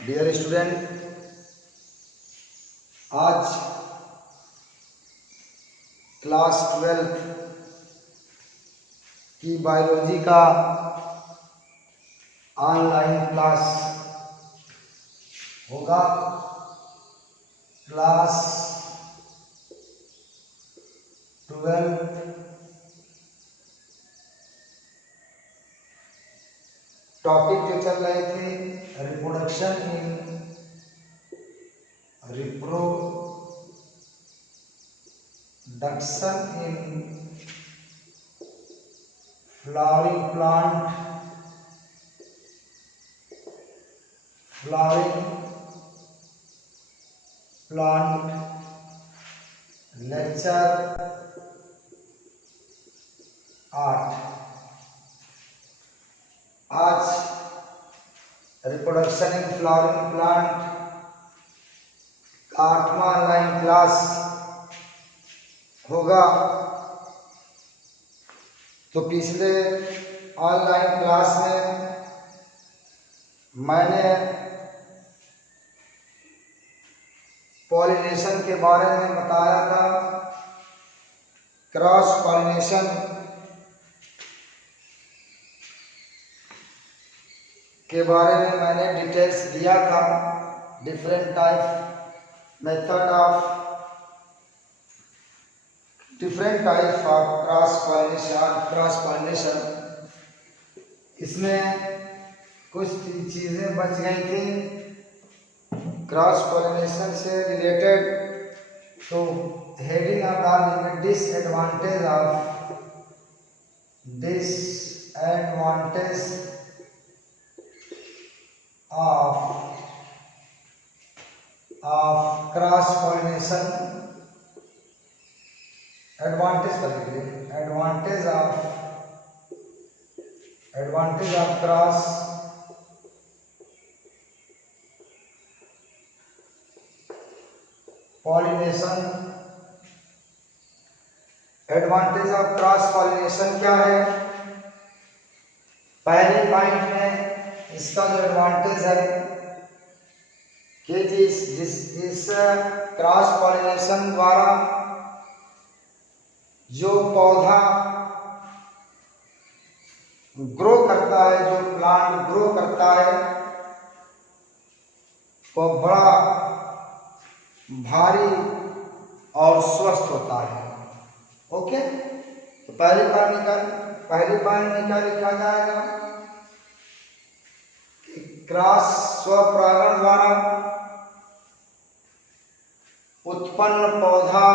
Dear student, आज class 12 की biology का ऑनलाइन क्लास होगा। क्लास 12 टॉपिक जो चल रहे थे reproduction in flowering plant lecture 8। आज रिप्रोडक्शन इन फ्लावरिंग प्लांट का 8वां ऑनलाइन क्लास होगा। तो पिछले ऑनलाइन क्लास में मैंने पॉलिनेशन के बारे में बताया था। क्रॉस पॉलिनेशन के बारे में मैंने डिटेल्स दिया था। Different types of cross pollination. इसमें कुछ चीजें बच गई थी क्रॉस पॉलिनेशन से रिलेटेड। तो heading of the disadvantage of cross pollination. Advantage of cross pollination. Advantage of cross pollination क्या है? पहले पॉइंट में इसका जो एडवांटेज है कि इस क्रॉस पॉलिनेशन द्वारा जो पौधा ग्रो करता है, जो प्लांट ग्रो करता है, वो बड़ा भारी और स्वस्थ होता है। ओके, तो पहली पॉइंट में क्या लिखा जाएगा कि क्रॉस स्वपरागण द्वारा उत्पन्न पौधा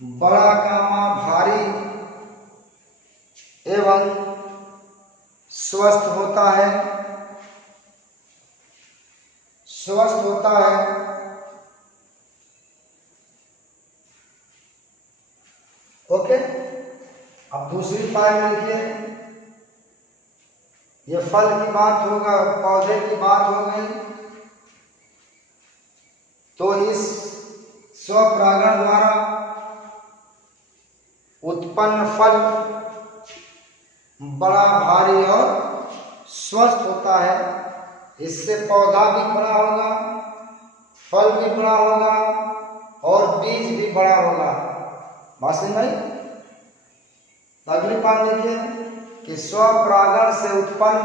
बड़ा कामा भारी एवं स्वस्थ होता है। ओके, अब दूसरी पॉइंट लिखिए। ये फल की बात होगा, पौधे की बात हो गई। तो इस स्वपरागण द्वारा उत्पन्न फल बड़ा भारी और स्वस्थ होता है। इससे पौधा भी बड़ा होगा, फल भी बड़ा होगा और बीज भी बड़ा होगा। बात समझ भाई? अगली बात देखिए कि स्वपरागण से उत्पन्न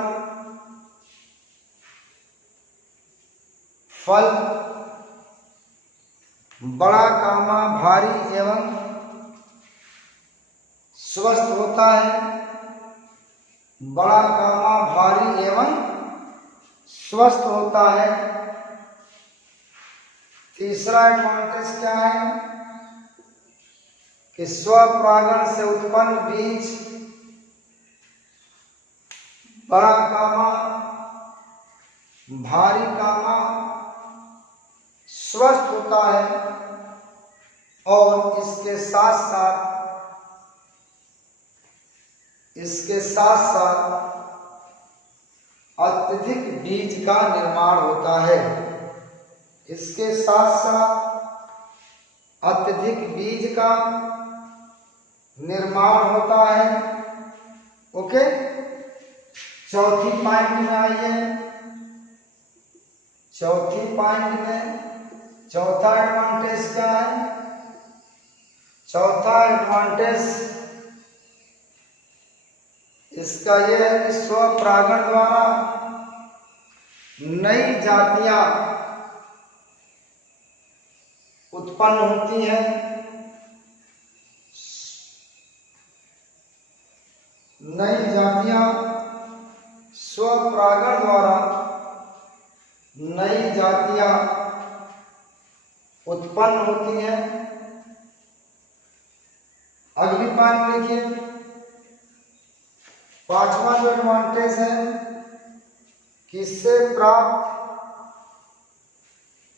फल बड़ा कामा भारी एवं स्वस्थ होता है। बड़ा कामा भारी एवं स्वस्थ होता है। तीसरा एडवांटेज क्या है कि स्वपरागण से उत्पन्न बीज बड़ा कामा भारी कामा स्वस्थ होता है और इसके साथ अत्यधिक बीज का निर्माण होता है। इसके साथ अत्यधिक बीज का निर्माण होता है। ओके, चौथी पॉइंट में आइए। चौथी पॉइंट में चौथा एडवांटेज क्या है? चौथा एडवांटेज इसका यह है कि स्वपरागण द्वारा नई जातियां उत्पन्न होती हैं। नई जातियां स्वपरागण द्वारा नई जातियां उत्पन्न होती हैं। अगली बात देखिए, पांचवा जो एडवांटेज है कि इससे प्राप्त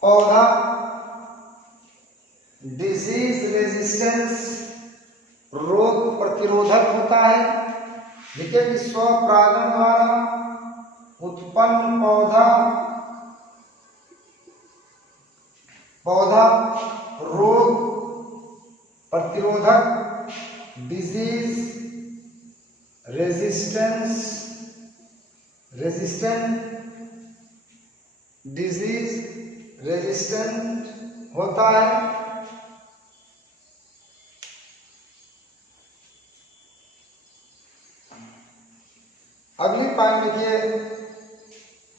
पौधा डिजीज रेजिस्टेंस रोग प्रतिरोधक होता है। देखिए कि स्वपरागण द्वारा उत्पन्न पौधा रोग प्रतिरोधक डिजीज रेजिस्टेंट होता है। अगली पॉइंट देखिए,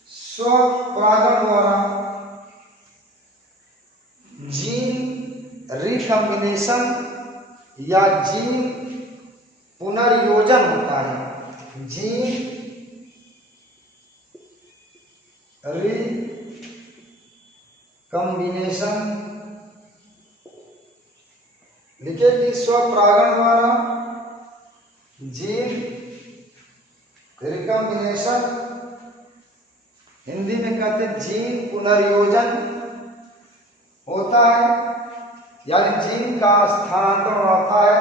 स्वपरागण द्वारा जीन रिकॉम्बिनेशन या जीन पुनर्योजन होता है। जीन रिकॉम्बिनेशन, लिखिए कि स्वपरागण द्वारा जीन रिकॉम्बिनेशन, हिंदी में कहते हैं जीन पुनर्योजन होता है, यानी जीन का स्थानांतरण होता है,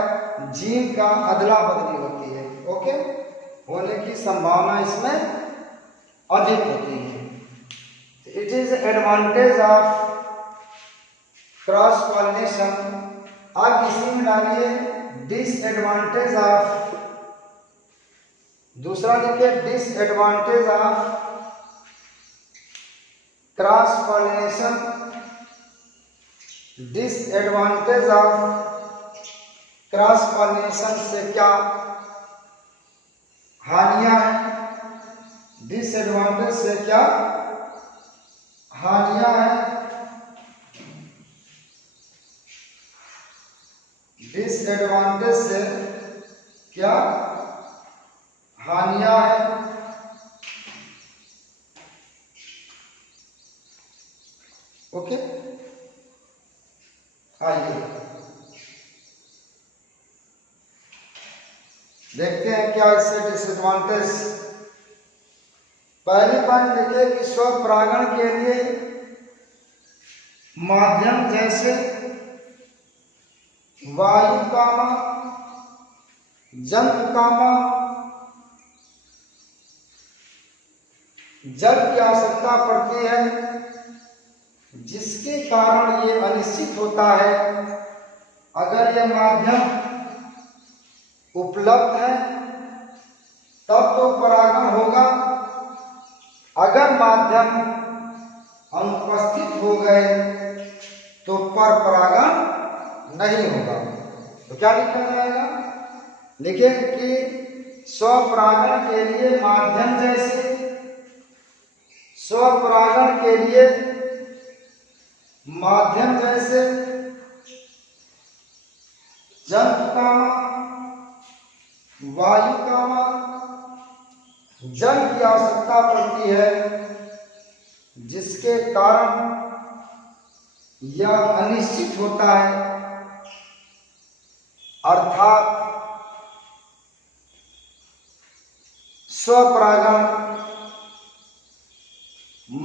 जीन का अदला बदली होती है। ओके, होने की संभावना इसमें अधिक होती है। It is advantage of cross pollination. आप इसी में डालिए डिसएडवांटेज ऑफ, दूसरा लिखिए disadvantage of cross pollination. Disadvantage of cross pollination से क्या हानियां हैं? डिसएडवांटेज से क्या हानियां हैं? डिसएडवांटेज से क्या हानियां हैं? ओके, आइए देखते हैं क्या इससे डिसएडवांटेज। पहली बात देखिए कि स्वपरागण के लिए माध्यम जैसे वायु कामा, जंतु कामा, जल की आवश्यकता पड़ती है, जिसके कारण ये अनिश्चित होता है। अगर यह माध्यम उपलब्ध है तब तो परागण होगा, अगर माध्यम अनुपस्थित हो गए तो पर परागण नहीं होगा। तो क्या लिखा जाएगा? लिखिए कि स्वपरागण के लिए माध्यम जैसे, स्वपरागण के लिए माध्यम जैसे जंतु कामा, वायु कामा, जल की आवश्यकता पड़ती है, जिसके कारण यह अनिश्चित होता है। अर्थात स्वपरागण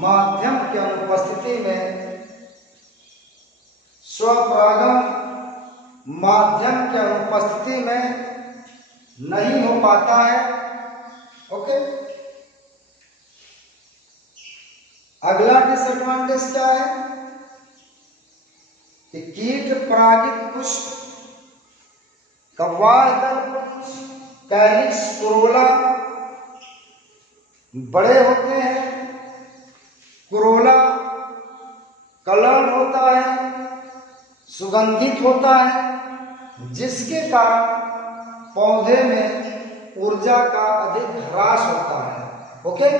माध्यम की अनुपस्थिति में, स्वपरागण माध्यम की अनुपस्थिति में नहीं हो पाता है। ओके, अगला डिसएडवांटेज क्या है कि कीट परागित पुष्प, कवायदल, कैलिक्स, कोरोला बड़े होते हैं, कोरोला कलर होता है, सुगंधित होता है, जिसके कारण पौधे में ऊर्जा का अधिक ह्रास होता है। ओके,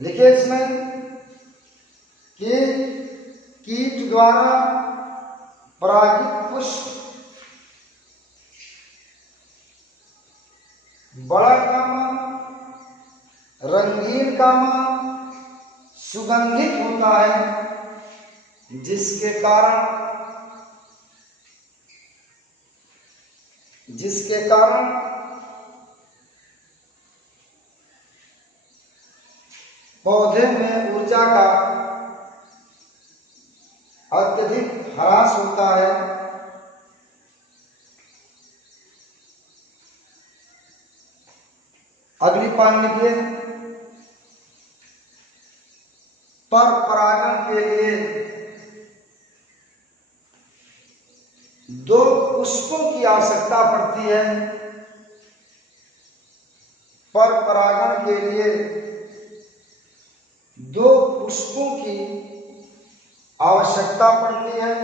लिखिए इसमें कि कीट द्वारा परागित पुष्प बड़ा कामा, रंगीन कामा, सुगंधित होता है, जिसके कारण पौधे में ऊर्जा का अत्यधिक ह्रास होता है। अगली पाँच लिखिए, पर परागण के लिए दो पुष्पों की आवश्यकता पड़ती है। पर परागण के लिए दो पुष्पों की आवश्यकता पड़ती है।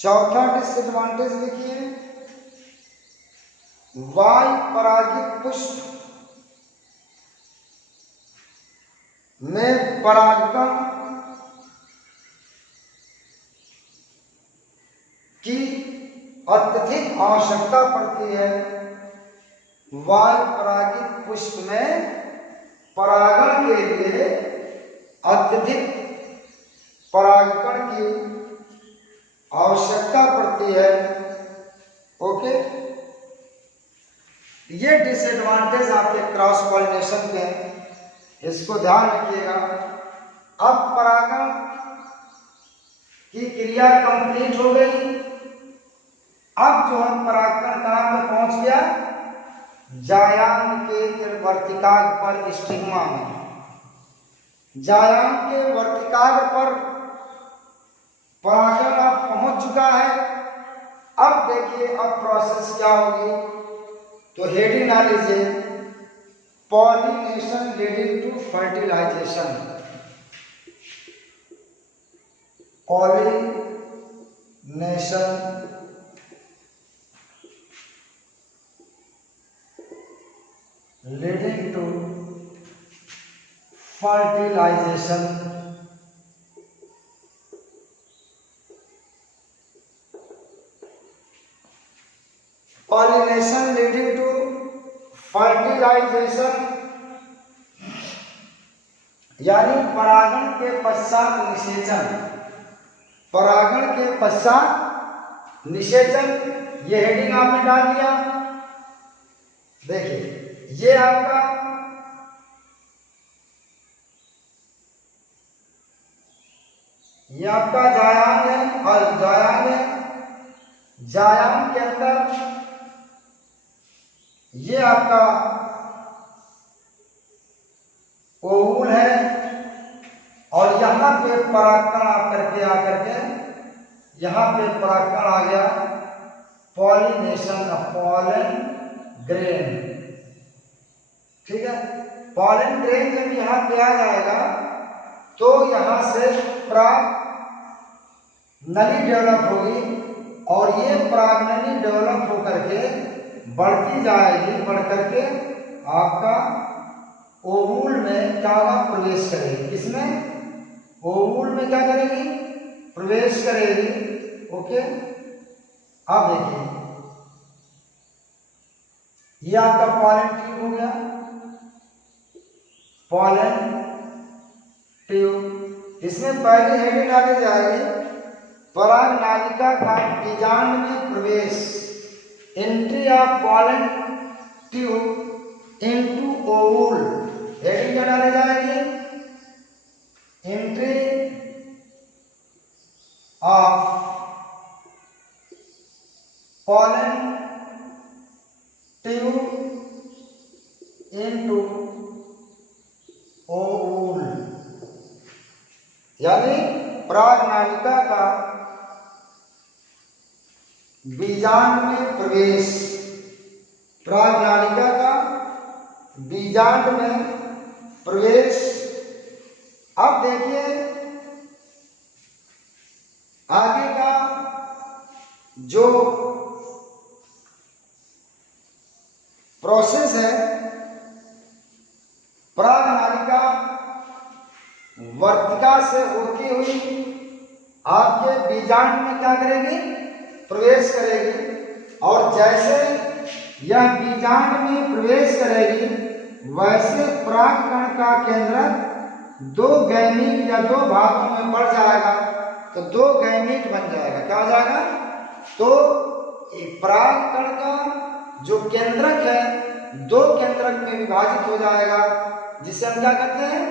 चौथा डिसएडवांटेज लिखिए, वायु परागित पुष्प में परागण की अत्यधिक आवश्यकता पड़ती है। वायु परागित पुष्प में परागण के लिए अत्यधिक परागण की आवश्यकता पड़ती है। ओके, ये डिसएडवांटेज आपके क्रॉस पॉलिनेशन के, इसको ध्यान रखिएगा। अब परागण की क्रिया कंप्लीट हो गई। अब जो है परागण कहाँ पे पहुंच गया, जायांग के वर्तिकाग्र पर, स्टिग्मा में। जायांग के वर्तिकाग्र पर परागण अब पहुंच चुका है। अब देखिए अब प्रोसेस क्या होगी, तो हेडिंग डाल लीजिए, pollination leading to fertilization. Pollination leading to fertilization. Pollination leading to fertilization यानी परागण के पश्चात निषेचन। परागण के पश्चात निषेचन, ये हेडिंग आपने डाल दिया। देखिए ये आपका जायांग है, और जायांग है, जायांग के अंदर ये आपका ओवुल है, और यहां पे परागकण आकर के यहां पे परागकण आ गया, पॉलिनेशन ऑफ पॉलन ग्रेन। ठीक है, पॉलन ग्रेन जब यहां पे आ जाएगा तो यहां से पराग नली डेवलप होगी, और ये पराग नली डेवलप होकर के बढ़ती जाएगी, बढ़ करके आपका ओवुल में क्या प्रवेश करेगी। किसमें, ओवुल में क्या करेगी, प्रवेश करेगी। ओके, अब देखिए ये आपका पॉलन ट्यूब हो गया, पॉलन ट्यूब। इसमें पहली हेडिंग डाली जाएगी, पराग नालिका का बीजांड में प्रवेश, entry of pollen tube into ovule. Heading क्या डाली जाएगी, entry of pollen tube into ovule, यानी पराग नालिका का बीजांड में प्रवेश, पराग नालिका का बीजांड में प्रवेश। अब देखिए आगे का जो प्रोसेस है, परागनालिका वर्तिका से होती हुई आपके बीजांड में क्या करेगी, प्रवेश करेगी। और जैसे यह बीजांड में प्रवेश करेगी वैसे परागकण का केंद्रक 2 गैमीट या 2 भागों में बढ़ जाएगा, तो 2 गैमीट बन जाएगा। क्या हो जाएगा, तो परागकण का जो केंद्रक है 2 केंद्रक में विभाजित हो जाएगा, जिसे हम क्या कहते हैं,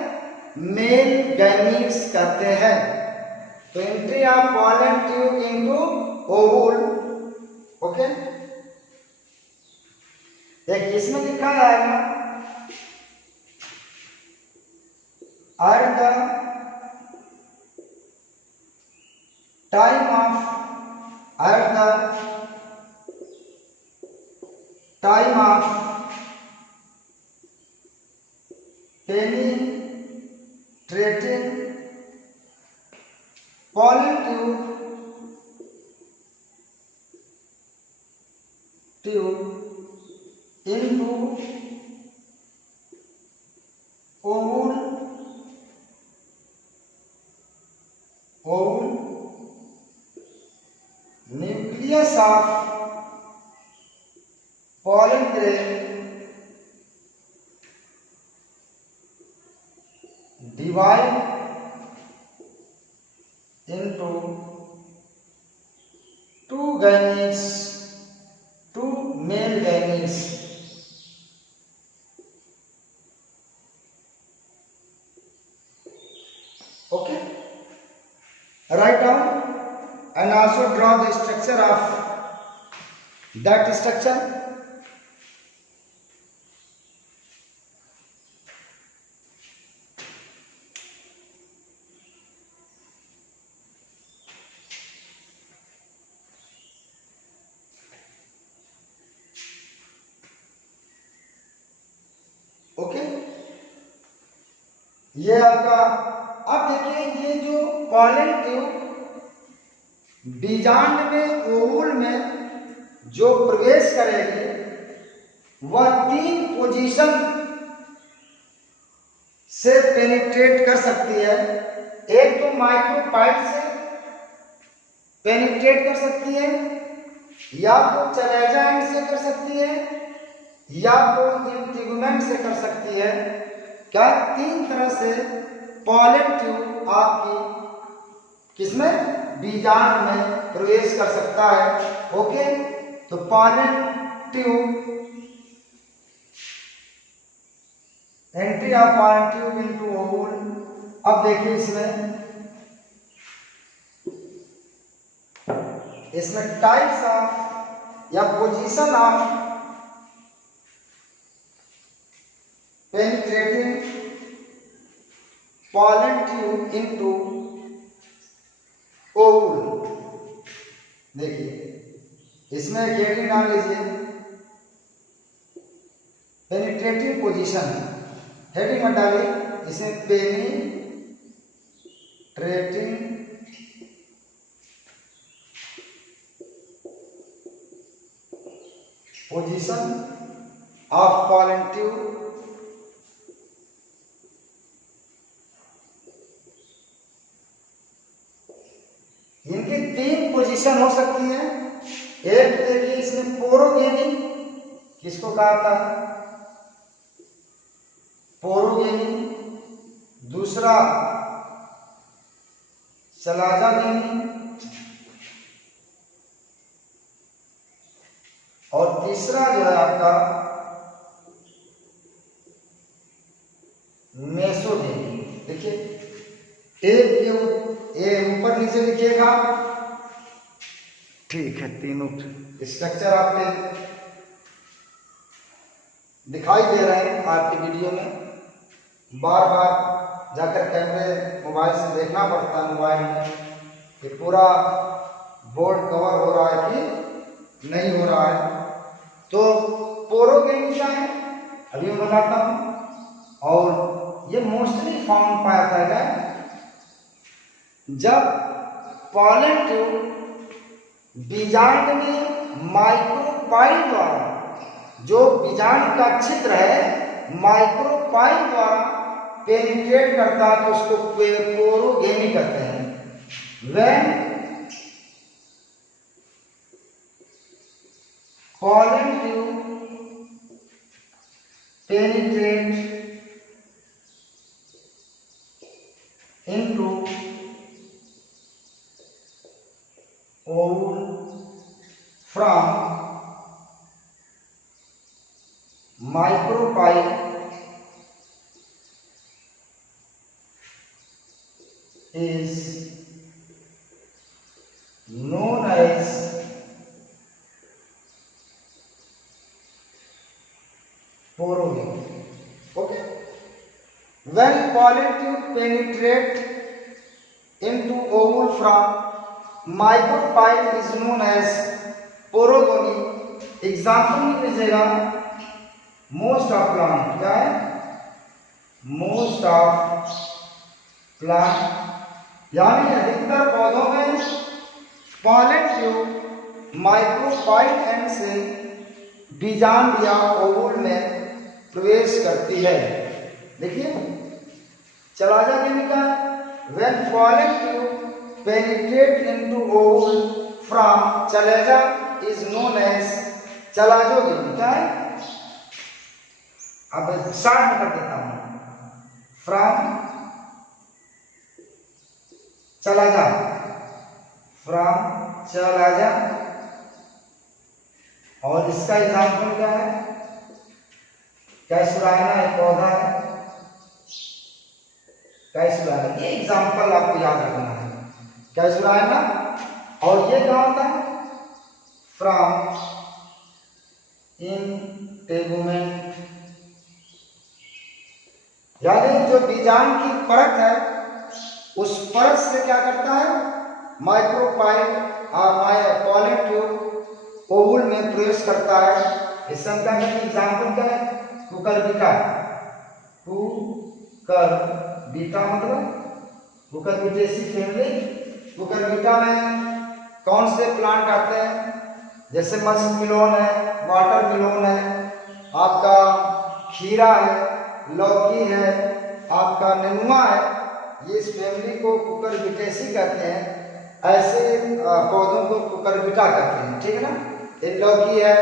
मेल गैमीट्स कहते हैं। तो entry of pollen tube into ovule. Okay, देखिए इसमें लिखा जाएगा at the time of penetrating pollen tube into ovule nucleus of pollen grain divide into 2 gametes, 2 male gametes. Okay, write down and also draw the structure of that structure. Okay, ये आपका। अब देखिए ये जो पॉलन ट्यूब बीजांड में ओवुल में जो प्रवेश करेगी वह 3 पोजीशन से पेनिट्रेट कर सकती है। एक तो माइक्रोपाइल से पेनिट्रेट कर सकती है, या तो चलेजा एंड से कर सकती है, या तो इंटीगुमेंट से कर सकती है। क्या 3 तरह से पॉलन ट्यूब आपकी किसमें, बीजांड में प्रवेश कर सकता है। ओके, तो pollen tube, entry of pollen tube into ovule. अब देखिए इसमें टाइप्स ऑफ या position of penetrating pollen tube into ovule। देखिए इसमें हेडिंग डाल लीजिए, पेनिट्रेटिंग पोजीशन, हेडिंग मत डालिए, इसमें penetrating position of pollen tube इनकी 3 पोजीशन हो सकती है। एक देखिए इसमें पोरोगेनी, किसको कहा था, पोरोगेनी। दूसरा चलाजागेनी, और तीसरा जो है आपका मेसोगेनी। देखिए एक ये ऊपर नीचे लिखिएगा, ठीक है। तीनों स्ट्रक्चर आपके दिखाई दे रहे हैं आपकी वीडियो में। बार बार जाकर कैमरे मोबाइल से देखना पड़ता है मोबाइल में कि पूरा बोर्ड कवर हो रहा है कि नहीं हो रहा है। तो पोरोगेनी क्या है, अभी मैं बताता हूँ। और ये मोस्टली फाउंड पाया जाता है जब पॉलन ट्यूब बीजांड में माइक्रोपाइल द्वारा, जो बीजांड का छिद्र है माइक्रोपाइल द्वारा पेनिट्रेट करता है तो उसको पोरोगेमी कहते हैं। When pollen tube penetrate into ovule from micropyle is known as porogamy. Okay. When pollen tube penetrate into ovule from micropyle is known as porogamy. Example लिख लीजिएगा, मोस्ट ऑफ प्लांट, क्या है? मोस्ट ऑफ प्लांट, यानी अधिकतर पौधों में pollen tube micropyle and से बीजांड या ओवुल में प्रवेश करती है। देखिए चलाजा गेमी का, when pollen tube penetrate into ovule from chalaza is known as chalazogamy. क्या है? अब स्टार्ट कर देता हूं, फ्रॉम चलाजा, फ्रॉम चलाजा। और इसका एग्जाम्पल क्या है? कैसुराना एक पौधा है, कैसुराना, ये एग्जाम्पल आपको याद रखना है, कैसुराना। और ये क्या होता है? फ्रॉम इंटेगुमेंट, यानी जो बीजांड की परत है उस परत से क्या करता है? माइक्रोपाइल पॉलन ट्यूब ओवुल में प्रवेश करता है। इस संख्या का एग्जाम्पल क्या है? कुकरबिटा, कुकरबिटा मतलब कुकरबिटेसी फैमिली। कुकरबिटा में कौन से प्लांट आते हैं? जैसे मस्क मिलोन है, वाटर मिलोन है, आपका खीरा है, लौकी है, आपका नेनुआ है, ये इस फैमिली को कुकरबिटेसी कहते हैं। ऐसे पौधों को कुकरबिटा कहते हैं, ठीक है ना? एक लौकी है,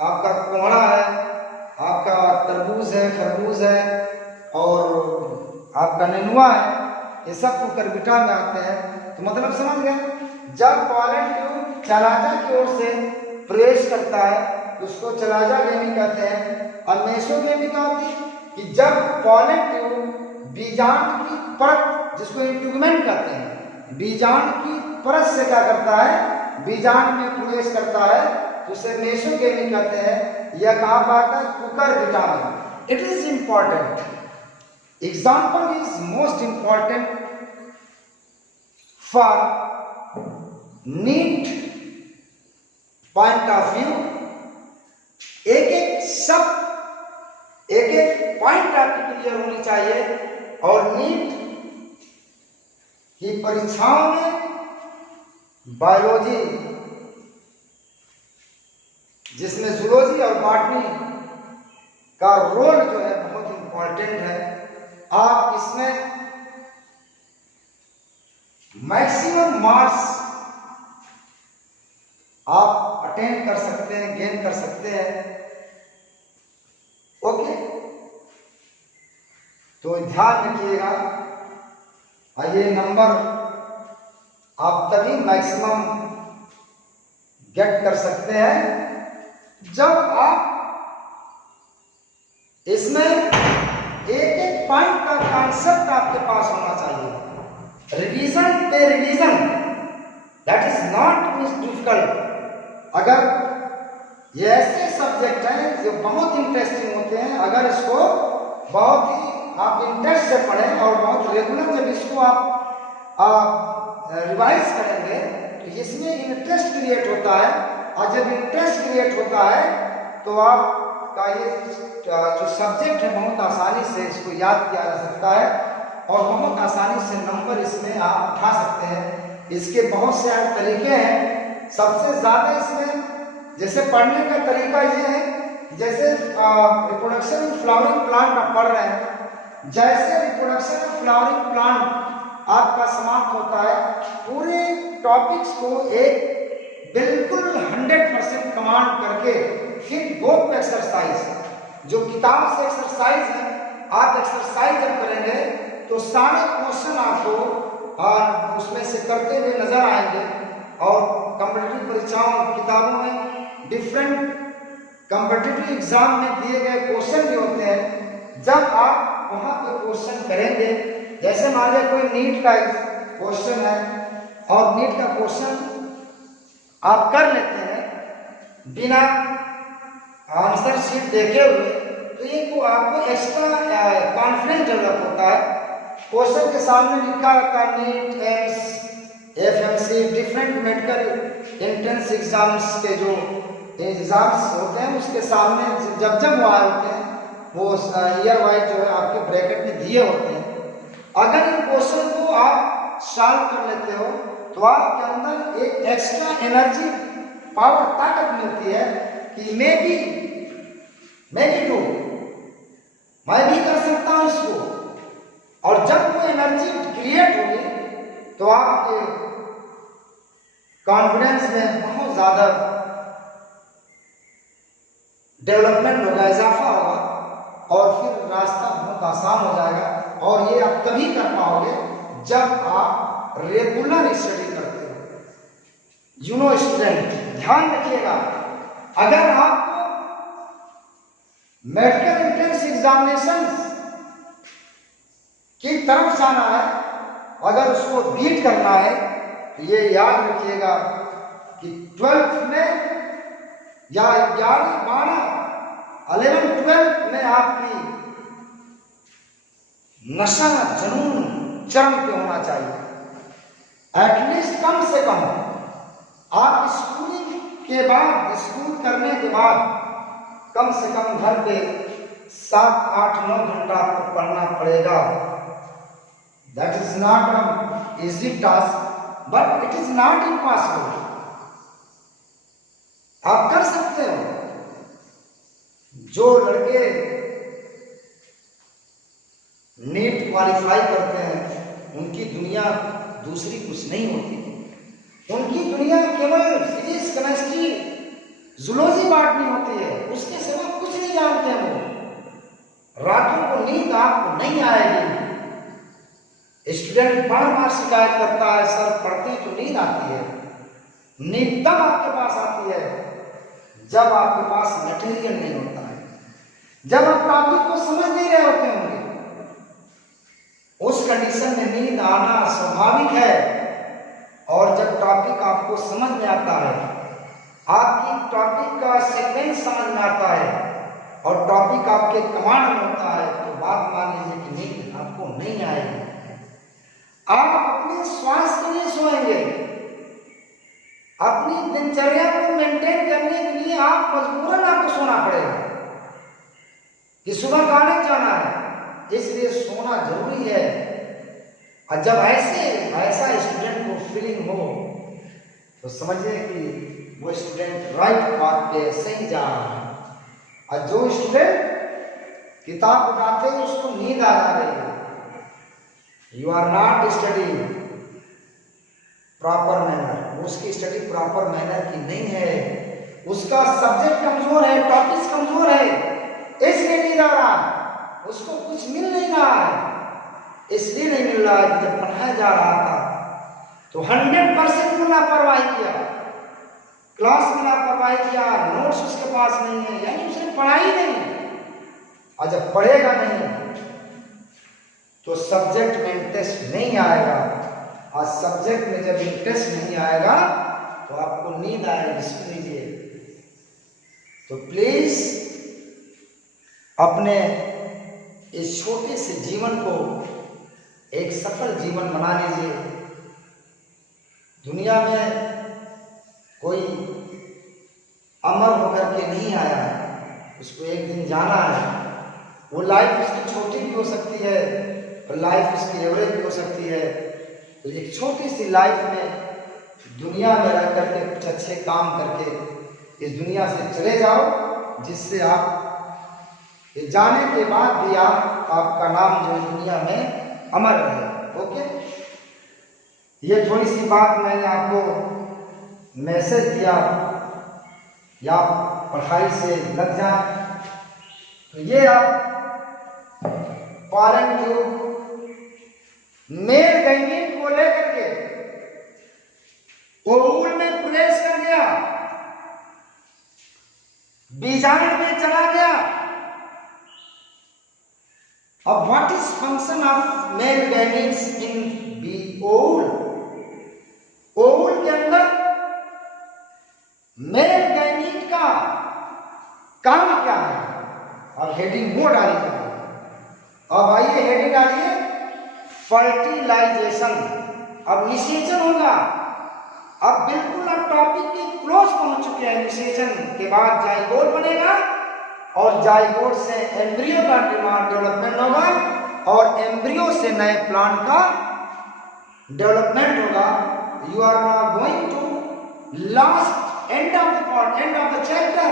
आपका कोहड़ा है, आपका तरबूज है, खरबूज है, और आपका नेनुआ है, ये सब कुकरबिटा में आते हैं। तो मतलब समझ गए, जब पॉलन ट्यूब चलाजा की ओर से प्रवेश करता है तो उसको चलाजा गेमी कहते हैं। और मेसोगेमी क्या होती है? कि जब पॉलन ट्यूब बीजांड की परत, जिसको इंट्यूगमेंट कहते हैं, बीजांड की परत से क्या करता है? बीजांड में प्रवेश करता है तो उसे मेसोगेमी कहते हैं। यह कहाँ पर आता है? कुकरबिटा में। It is important, example is most important for NEET point of view. एक एक शब्द, एक एक पॉइंट आपकी क्लियर होनी चाहिए। और नीट की परीक्षाओं में बायोलॉजी, जिसमें जूलॉजी और बॉटनी का रोल जो है बहुत इंपॉर्टेंट है। आप इसमें मैक्सिमम मार्क्स आप अटेंड कर सकते हैं, गेन कर सकते हैं। ओके, तो ध्यान रखिएगा। ये नंबर आप तभी मैक्सिमम गेट कर सकते हैं जब आप इसमें एक एक पॉइंट का कॉन्सेप्ट आपके पास होना चाहिए। रिवीजन पे revision, that is not difficult. अगर ये ऐसे सब्जेक्ट हैं जो बहुत इंटरेस्टिंग होते हैं, अगर इसको बहुत ही आप इंटरेस्ट से पढ़ें और बहुत रेगुलर जब इसको आप रिवाइज करेंगे तो इसमें इंटरेस्ट क्रिएट होता है। और जब इंटरेस्ट क्रिएट होता है तो आपका का ये जो सब्जेक्ट है बहुत आसानी से इसको याद किया जा सकता है और बहुत आसानी से नंबर इसमें आप उठा सकते हैं। इसके बहुत से तरीके हैं। सबसे ज़्यादा इसमें जैसे पढ़ने का तरीका ये है, जैसे रिप्रोडक्शन ऑफ फ्लावरिंग प्लांट आप पढ़ रहे हैं, जैसे रिप्रोडक्शन ऑफ फ्लावरिंग प्लांट आपका समाप्त होता है, पूरे टॉपिक्स को एक बिल्कुल 100% कमांड करके फिर गो टू एक्सरसाइज। जो किताब से एक्सरसाइज है, आप एक्सरसाइज जब करेंगे तो सारे क्वेश्चन आपको और उसमें से करते हुए नजर आएंगे। और कॉम्पिटिटिव परीक्षाओं किताबों में डिफरेंट कॉम्पिटिटिव एग्जाम में दिए गए क्वेश्चन भी होते हैं। जब आप वहाँ पे क्वेश्चन करेंगे, जैसे मान लीजिए कोई नीट का क्वेश्चन है और नीट का क्वेश्चन आप कर लेते हैं बिना आंसर शीट देखे हुए, तो ये को आपको एक्स्ट्रा कॉन्फिडेंस डेवलप होता है। क्वेश्चन के सामने लिखा रहता है NEET, AIIMS, FMC, different medical entrance exams के जो एग्जाम्स होते हैं उसके सामने जब जब वो आए होते हैं, वो ईयर वाइज जो है आपके ब्रैकेट में दिए होते हैं। अगर इन क्वेश्चन को आप सॉल्व कर लेते हो तो आपके अंदर एक एक्स्ट्रा एनर्जी, पावर, ताकत मिलती है कि मैं भी डू, मैं भी कर सकता हूं इसको। और जब वो एनर्जी क्रिएट होगी तो आपके कॉन्फिडेंस में बहुत ज्यादा डेवलपमेंट होगा, इजाफा होगा और फिर रास्ता बहुत आसान हो जाएगा। और ये आप तभी कर पाओगे जब आप रेगुलर स्टडी करते हो। यू नो स्टूडेंट, ध्यान रखिएगा, अगर आपको मेडिकल एंट्रेंस एग्जामिनेशन की तरफ जाना है, अगर उसको बीट करना है, तो ये याद रखिएगा कि 12th में या 11, 12, 11, 12 में आपकी नशा, जुनून चरम पे होना चाहिए। एटलीस्ट कम से कम आप स्कूलिंग के बाद, स्कूल करने के बाद कम से कम घर पे 7, 8, 9 घंटा आपको पढ़ना पड़ेगा। That is not an easy task, but it is not impossible. आप कर सकते हो। जो लड़के नीट क्वालिफाई करते हैं उनकी दुनिया दूसरी कुछ नहीं होती। उनकी दुनिया केवल फिजिक्स, केमिस्ट्री, जूलॉजी, बॉटनी होती है, उसके सिवा कुछ नहीं जानते हैं वो। रातों को नींद आपको नहीं आएगी। स्टूडेंट बार बार शिकायत करता है, सर पढ़ते तो नींद आती है। नींद तब आपके पास आती है जब आपके पास मटेरियल नहीं होता है, जब आप टॉपिक को समझ नहीं रहे होते होंगे। उस कंडीशन में नींद आना स्वाभाविक है। और जब टॉपिक आपको समझ में आता है, आपकी टॉपिक का सीक्वेंस समझ में आता है और टॉपिक आपके कमांड में होता है, तो बात मान लीजिए कि नींद आपको नहीं आएगी। आप अपने स्वास्थ्य के लिए सोएंगे, अपनी दिनचर्या को मेंटेन करने के लिए आप मजबूरन आपको सोना पड़ेगा कि सुबह कॉलेज जाना है, इसलिए सोना जरूरी है। और जब ऐसा स्टूडेंट को फीलिंग हो तो समझिए कि वो स्टूडेंट राइट पाथ पे सही जा रहा है। और जो स्टूडेंट किताब उठाते ही उसको नींद आ जा रही है, you are not study proper manner, उसकी स्टडी प्रॉपर मैनर की नहीं है, उसका सब्जेक्ट कमजोर है, टॉपिक्स कमजोर है, इसलिए नींद आ रहा है, उसको कुछ मिल नहीं रहा है। इसलिए नहीं मिल रहा है कि जब पढ़ाया जा रहा था तो 100% लापरवाही किया, क्लास में लापरवाही किया, नोट्स उसके पास नहीं है, यानी उसने पढ़ाई नहीं। और जब पढ़ेगा नहीं तो सब्जेक्ट में इंटरेस्ट नहीं आएगा, और सब्जेक्ट में जब इंटरेस्ट नहीं आएगा तो आपको नींद आएगी। सुन लीजिए, तो प्लीज अपने इस छोटे से जीवन को एक सफल जीवन बना लीजिए। दुनिया में कोई अमर होकर के नहीं आया है, उसको एक दिन जाना है। वो लाइफ उसकी छोटी भी हो सकती है और लाइफ उसकी एवरेज भी हो सकती है। तो एक छोटी सी लाइफ में दुनिया में रह करके कुछ अच्छे काम करके इस दुनिया से चले जाओ, जिससे आप ये जाने के बाद भी आपका नाम जो है दुनिया में अमर रहे। ओके, ये थोड़ी सी बात मैंने आपको मैसेज दिया या पढ़ाई से लग जाए। तो ये आप फॉरेन ट्यूब मेल गैमीट को लेकर के ओवुल में प्रवेश कर गया, बीजांड में चला गया। अब what is function of male gametes in be ovule? Ovule के अंदर मेल गैमीट का काम क्या है? अब हेडिंग वो डाली जाए। अब आइए हेडिंग डालिए फर्टिलाइजेशन। अब निषेचन होगा। अब बिल्कुल अब टॉपिक के क्लोज पहुंच चुके हैं। निषेचन के बाद जाइगोट बनेगा और जाइगोट से एम्ब्रियो का डेवलपमेंट होगा और एम्ब्रियो से नए प्लांट का डेवलपमेंट होगा। You are now going to last end of the chapter.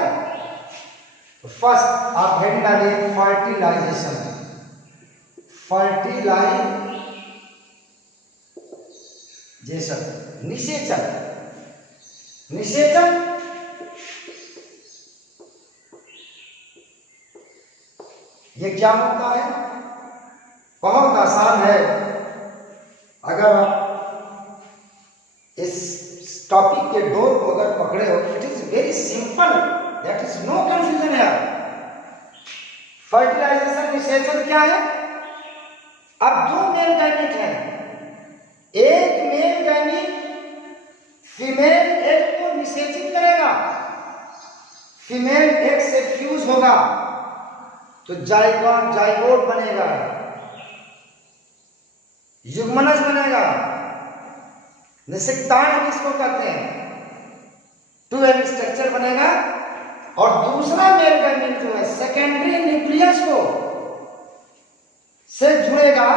First आप हेडिंग डालिए फर्टिलाइजेशन। निषेचन। निषेचन ये क्या होता है? बहुत आसान है। अगर आप इस टॉपिक के डोर को अगर पकड़े हो, it is very simple, that is no confusion है। फर्टिलाइजेशन निषेचन क्या है? अब दो मेल गैमीट है, एक मेल गैमीट फीमेल एग को निषेचित करेगा, फीमेल एग से फ्यूज होगा तो जाइगोट बनेगा, युग्मनज बनेगा। निषेक्तांड किसको कहते हैं? टू एंड स्ट्रक्चर बनेगा और दूसरा मेल गैमीट जो है सेकेंडरी न्यूक्लियस को से जुड़ेगा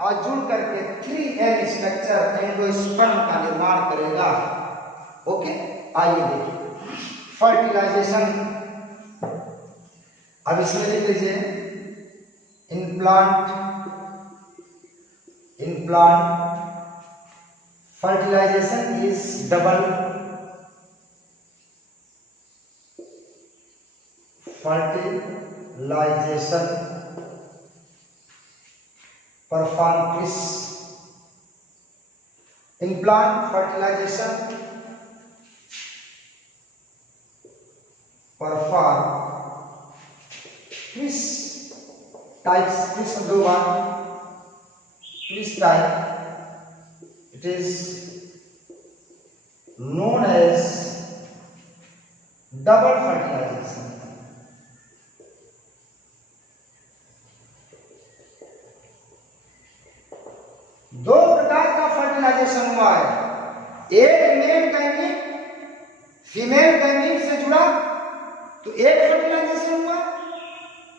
और जुड़ करके 3N स्ट्रक्चर एंडोस्पर्म का निर्माण करेगा। ओके, आइए देखिए फर्टिलाइजेशन। अब इसमें लिख लीजिए in plant fertilization is double fertilization performed in plant fertilization perform which types? Which number one? Which type? It is known as double fertilization. दो प्रकार का फर्टिलाइजेशन हुआ है। एक मेल गैमीट फीमेल गैमीट से जुड़ा तो एक फर्टिलाइजेशन हुआ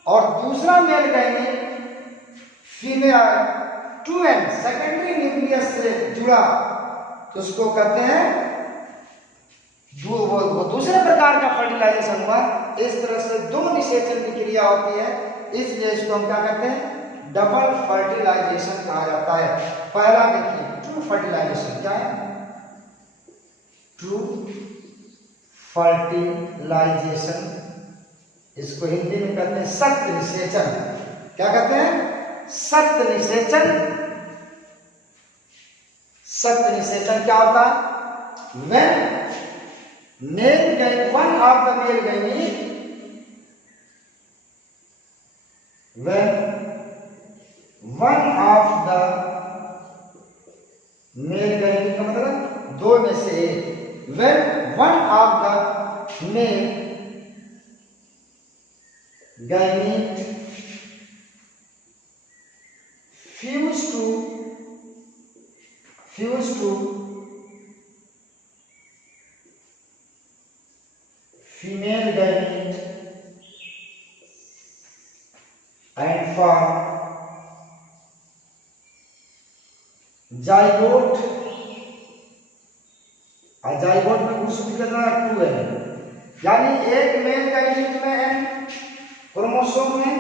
और दूसरा male gamete female 2N secondary nucleus से जुड़ा तो उसको कहते हैं वो दूसरे प्रकार का फर्टिलाइजेशन हुआ। इस तरह से दो निषेचन की क्रिया होती है, इसलिए इसको हम क्या कहते हैं? डबल फर्टिलाइजेशन कहा जाता है। पहला देखिए ट्रू फर्टिलाइजेशन क्या है? ट्रू फर्टिलाइजेशन, इसको हिंदी में कहते हैं सत्य निषेचन। क्या कहते हैं? सत्य निषेचन। सत्य निषेचन क्या होता है? One of the male gynecology when one of the male gynecology का मतलब दो में से एक, when one of the male gynecology fuse to female gynecology form zygote. और जाइगोट में गुणसूत्र कितना है 2n, यानी एक मेल गाइनिक में n क्रोमोसोम है,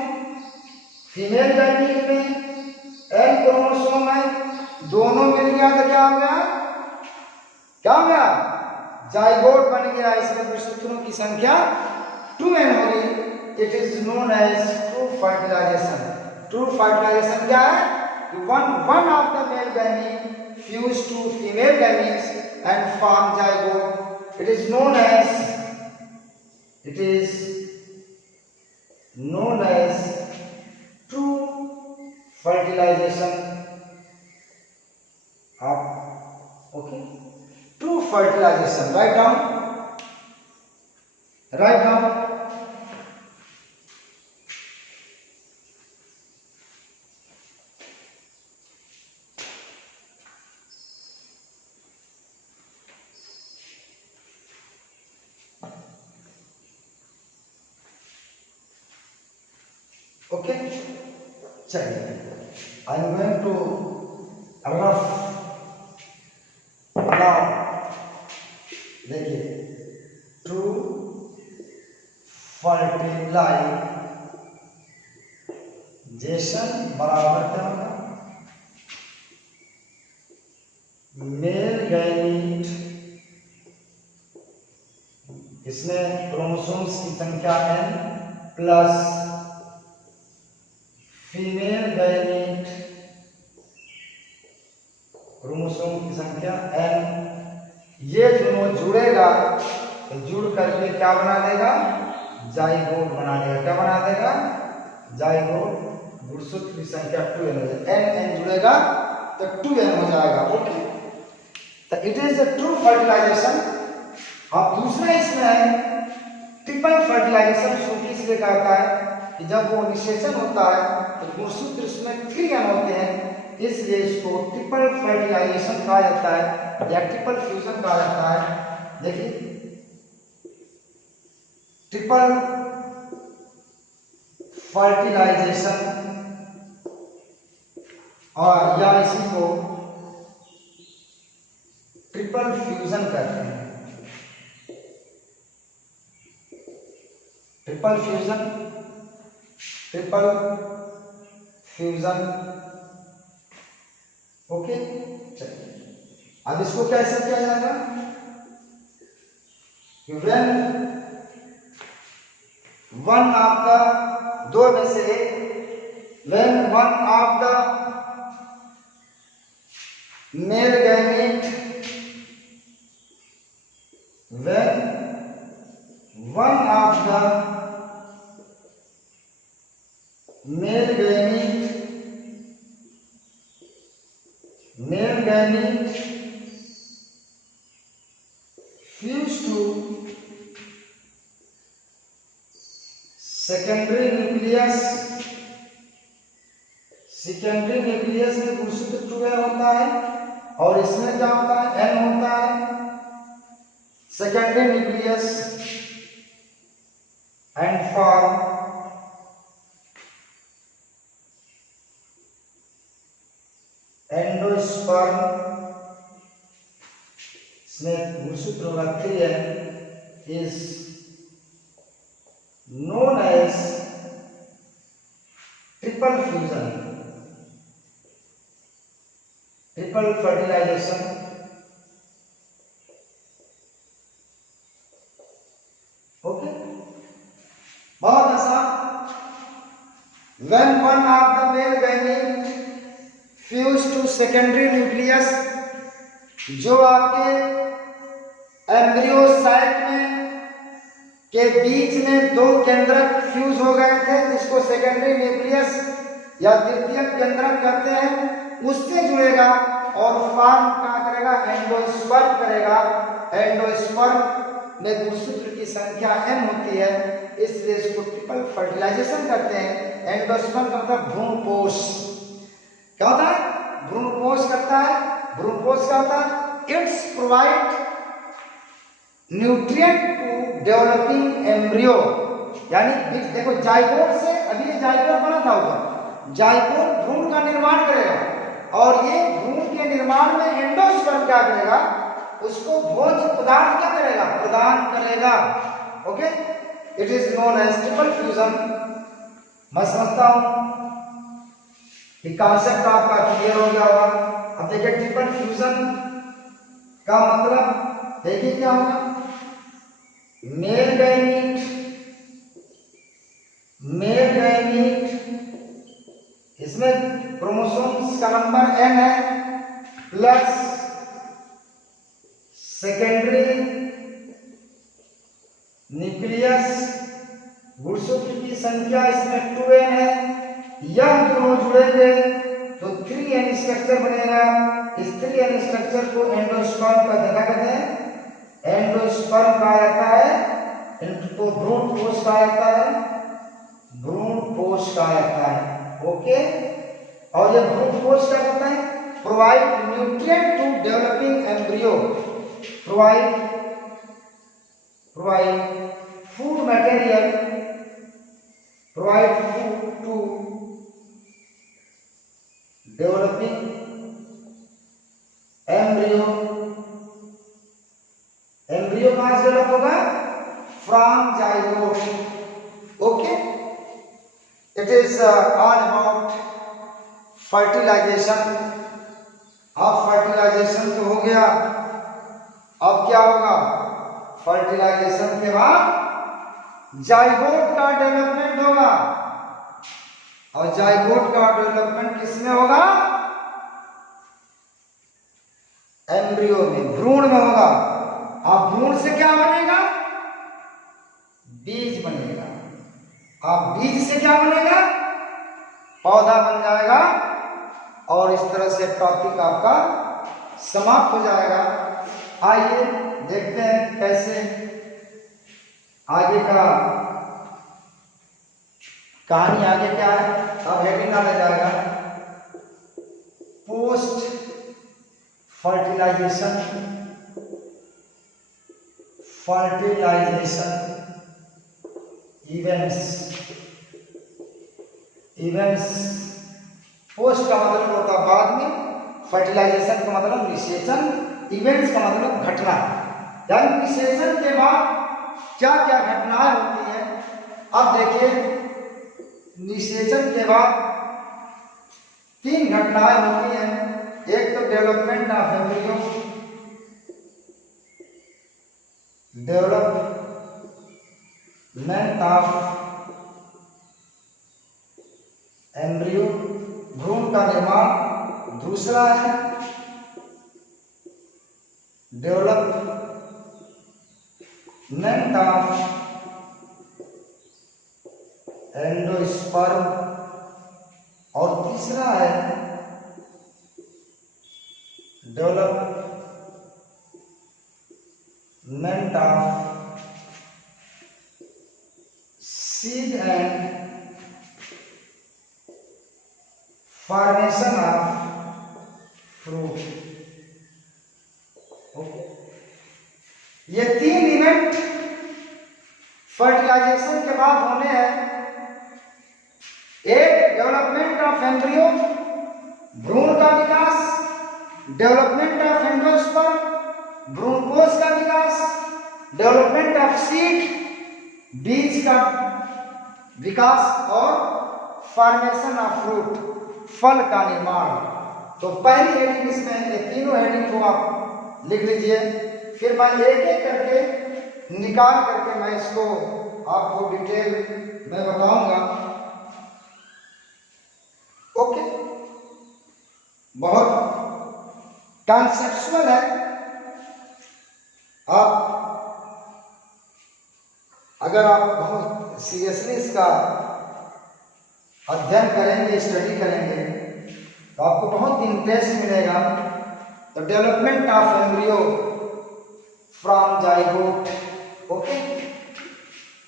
फीमेल गाइनिक में n क्रोमोसोम है, दोनों मिल गया तो क्या हो गया, क्या हो गया, जाइगोट बन गया। इसमें गुणसूत्रों की संख्या 2n होगी। It is known as true fertilization. True fertilization क्या है, one of the male gamete fuse to female gametes and form zygote. It is known as true fertilization of, okay, true fertilization. Write down. Okay, चलिए I am going to rough now. देखिए, true fertilization बराबर क्या होगा, male gamete, इसमें chromosomes की संख्या n plus female gamete chromosome की संख्या n, ये दोनों जुड़ेगा तो जुड़ करके क्या बना देगा, जाइगोट बना देगा। क्या बना देगा, जाइगोट। गुणसूत्र की संख्या 2n हो जाएगा, n जुड़ेगा तो 2n हो जाएगा। ओके, तो it is a true fertilization. अब दूसरा इसमें है ट्रिपल फर्टिलाइजेशन। क्योंकि इसलिए कहता है कि जब वो निषेचन होता है तो गुणसूत्र इसमें 3n होते हैं, इसलिए इसको ट्रिपल फर्टिलाइजेशन कहा जाता है या ट्रिपल फ्यूजन कहा जाता है। देखिए, ट्रिपल फर्टिलाइजेशन और या इसी को ट्रिपल फ्यूजन कहते हैं। Triple fusion. ओके, चलिए अब इसको कैसे किया जाएगा, व्हेन वन ऑफ द, दो में से एक, when one of the male gamete, when one of the male gamete fuse to secondary nucleus। Secondary nucleus में गुणसूत्र 2n होता है और इसमें क्या होता है, n होता है। Secondary nucleus and form endosperm, इसमें गुणसूत्र होगा 3n, is known as triple fusion, triple fertilization. Okay, बहुत आसान। When one of the male gamete fuse to secondary nucleus, जो आपके एम्ब्रियो साइट में के बीच में दो केंद्रक फ्यूज हो गए थे, जिसको सेकेंडरी न्यूक्लियस या द्वितीयक केंद्रक कहते हैं, उससे जुड़ेगा और फॉर्म क्या करेगा, एंडोस्पर्म करेगा। एंडोस्पर्म में गुणसूत्र की संख्या n होती है, इसलिए इसको ट्रिपल फर्टिलाइजेशन करते हैं। एंडोस्पर्म का मतलब भ्रूणपोष। क्या होता है, भ्रूणपोष करता है। भ्रूणपोष क्या होता है, it's provide nutrient to developing embryo. यानी देखो, जाइगोट से, अभी ये जाइगोट बना था ऊपर, जाइगोट भ्रूण का निर्माण करेगा और ये भ्रूण के निर्माण में एंडोस्पर्म क्या करेगा, उसको भोज्य पदार्थ क्या करेगा, प्रदान करेगा। Okay, it is known as triple fusion. मैं समझता हूं कि कॉन्सेप्ट आपका क्लियर हो गया होगा। अब देखिए ट्रिपल फ्यूजन का मतलब देखिए क्या होगा, मेल गैमीट, इसमें क्रोमोसोम्स का नंबर n है, प्लस सेकेंडरी न्यूक्लियस गुणसूत्र की संख्या इसमें 2n है। यह दोनों जुड़ेंगे तो 3n स्ट्रक्चर बनेगा। इस 3n स्ट्रक्चर को एंडोस्पर्म का क्या कहते हैं, एंडोस्पर्म कहा जाता है। तो भ्रूण कोश कहा जाता है, भ्रूण कोश कहा जाता है। ओके, और यह भ्रूण कोश क्या करता है, provide nutrient to developing embryo, provide food material, provide food to developing embryo। embryo कहाँ से डेवलप होगा, from zygote। Okay, it is all about fertilization। अब फर्टिलाइजेशन तो हो गया, अब क्या होगा, फर्टिलाइजेशन के बाद जाइगोट का डेवलपमेंट होगा। और जाइगोट का डेवलपमेंट किसमें होगा, एम्ब्रियो में, भ्रूण में होगा। अब भ्रूण से क्या बनेगा, बीज बनेगा। अब बीज से क्या बनेगा, पौधा बन जाएगा। और इस तरह से टॉपिक आपका समाप्त हो जाएगा। आइए देखते हैं कैसे आगे का कहानी, आगे क्या है। अब हेडिंग डाला जाएगा पोस्ट फर्टिलाइजेशन इवेंट्स। पोस्ट का मतलब होता है बाद में, फर्टिलाइजेशन का मतलब निषेचन, इवेंट्स का मतलब घटना। यानी निषेचन के बाद क्या क्या घटनाएं होती हैं। अब देखिए निषेचन के बाद 3 घटनाएं होती हैं। एक तो डेवलपमेंट ऑफ एम्ब्रियो, भ्रूण का निर्माण। दूसरा है डेवलपमेंट ऑफ एंडोस्पर्म। और तीसरा है development of seed and formation of fruit. ये 3 इवेंट फर्टिलाइजेशन के बाद होने हैं। एक डेवलपमेंट ऑफ एम्ब्रियो, भ्रूण का विकास, डेवलपमेंट ऑफ एंडोस्पर्म, भ्रूणकोश का विकास, डेवलपमेंट ऑफ सीड, बीज का विकास, और फॉर्मेशन ऑफ फ्रूट, फल का निर्माण। तो पहली हेडिंग इसमें, ये तीनों हेडिंग को आप लिख लीजिए। फिर मैं एक एक करके निकाल करके मैं इसको आपको डिटेल में बताऊंगा। ओके, बहुत कॉन्सेप्चुअल है। आप अगर आप बहुत सीरियसली इसका अध्ययन करेंगे, स्टडी करेंगे, तो आपको बहुत इंटरेस्ट मिलेगा। The development of embryo from zygote. Okay,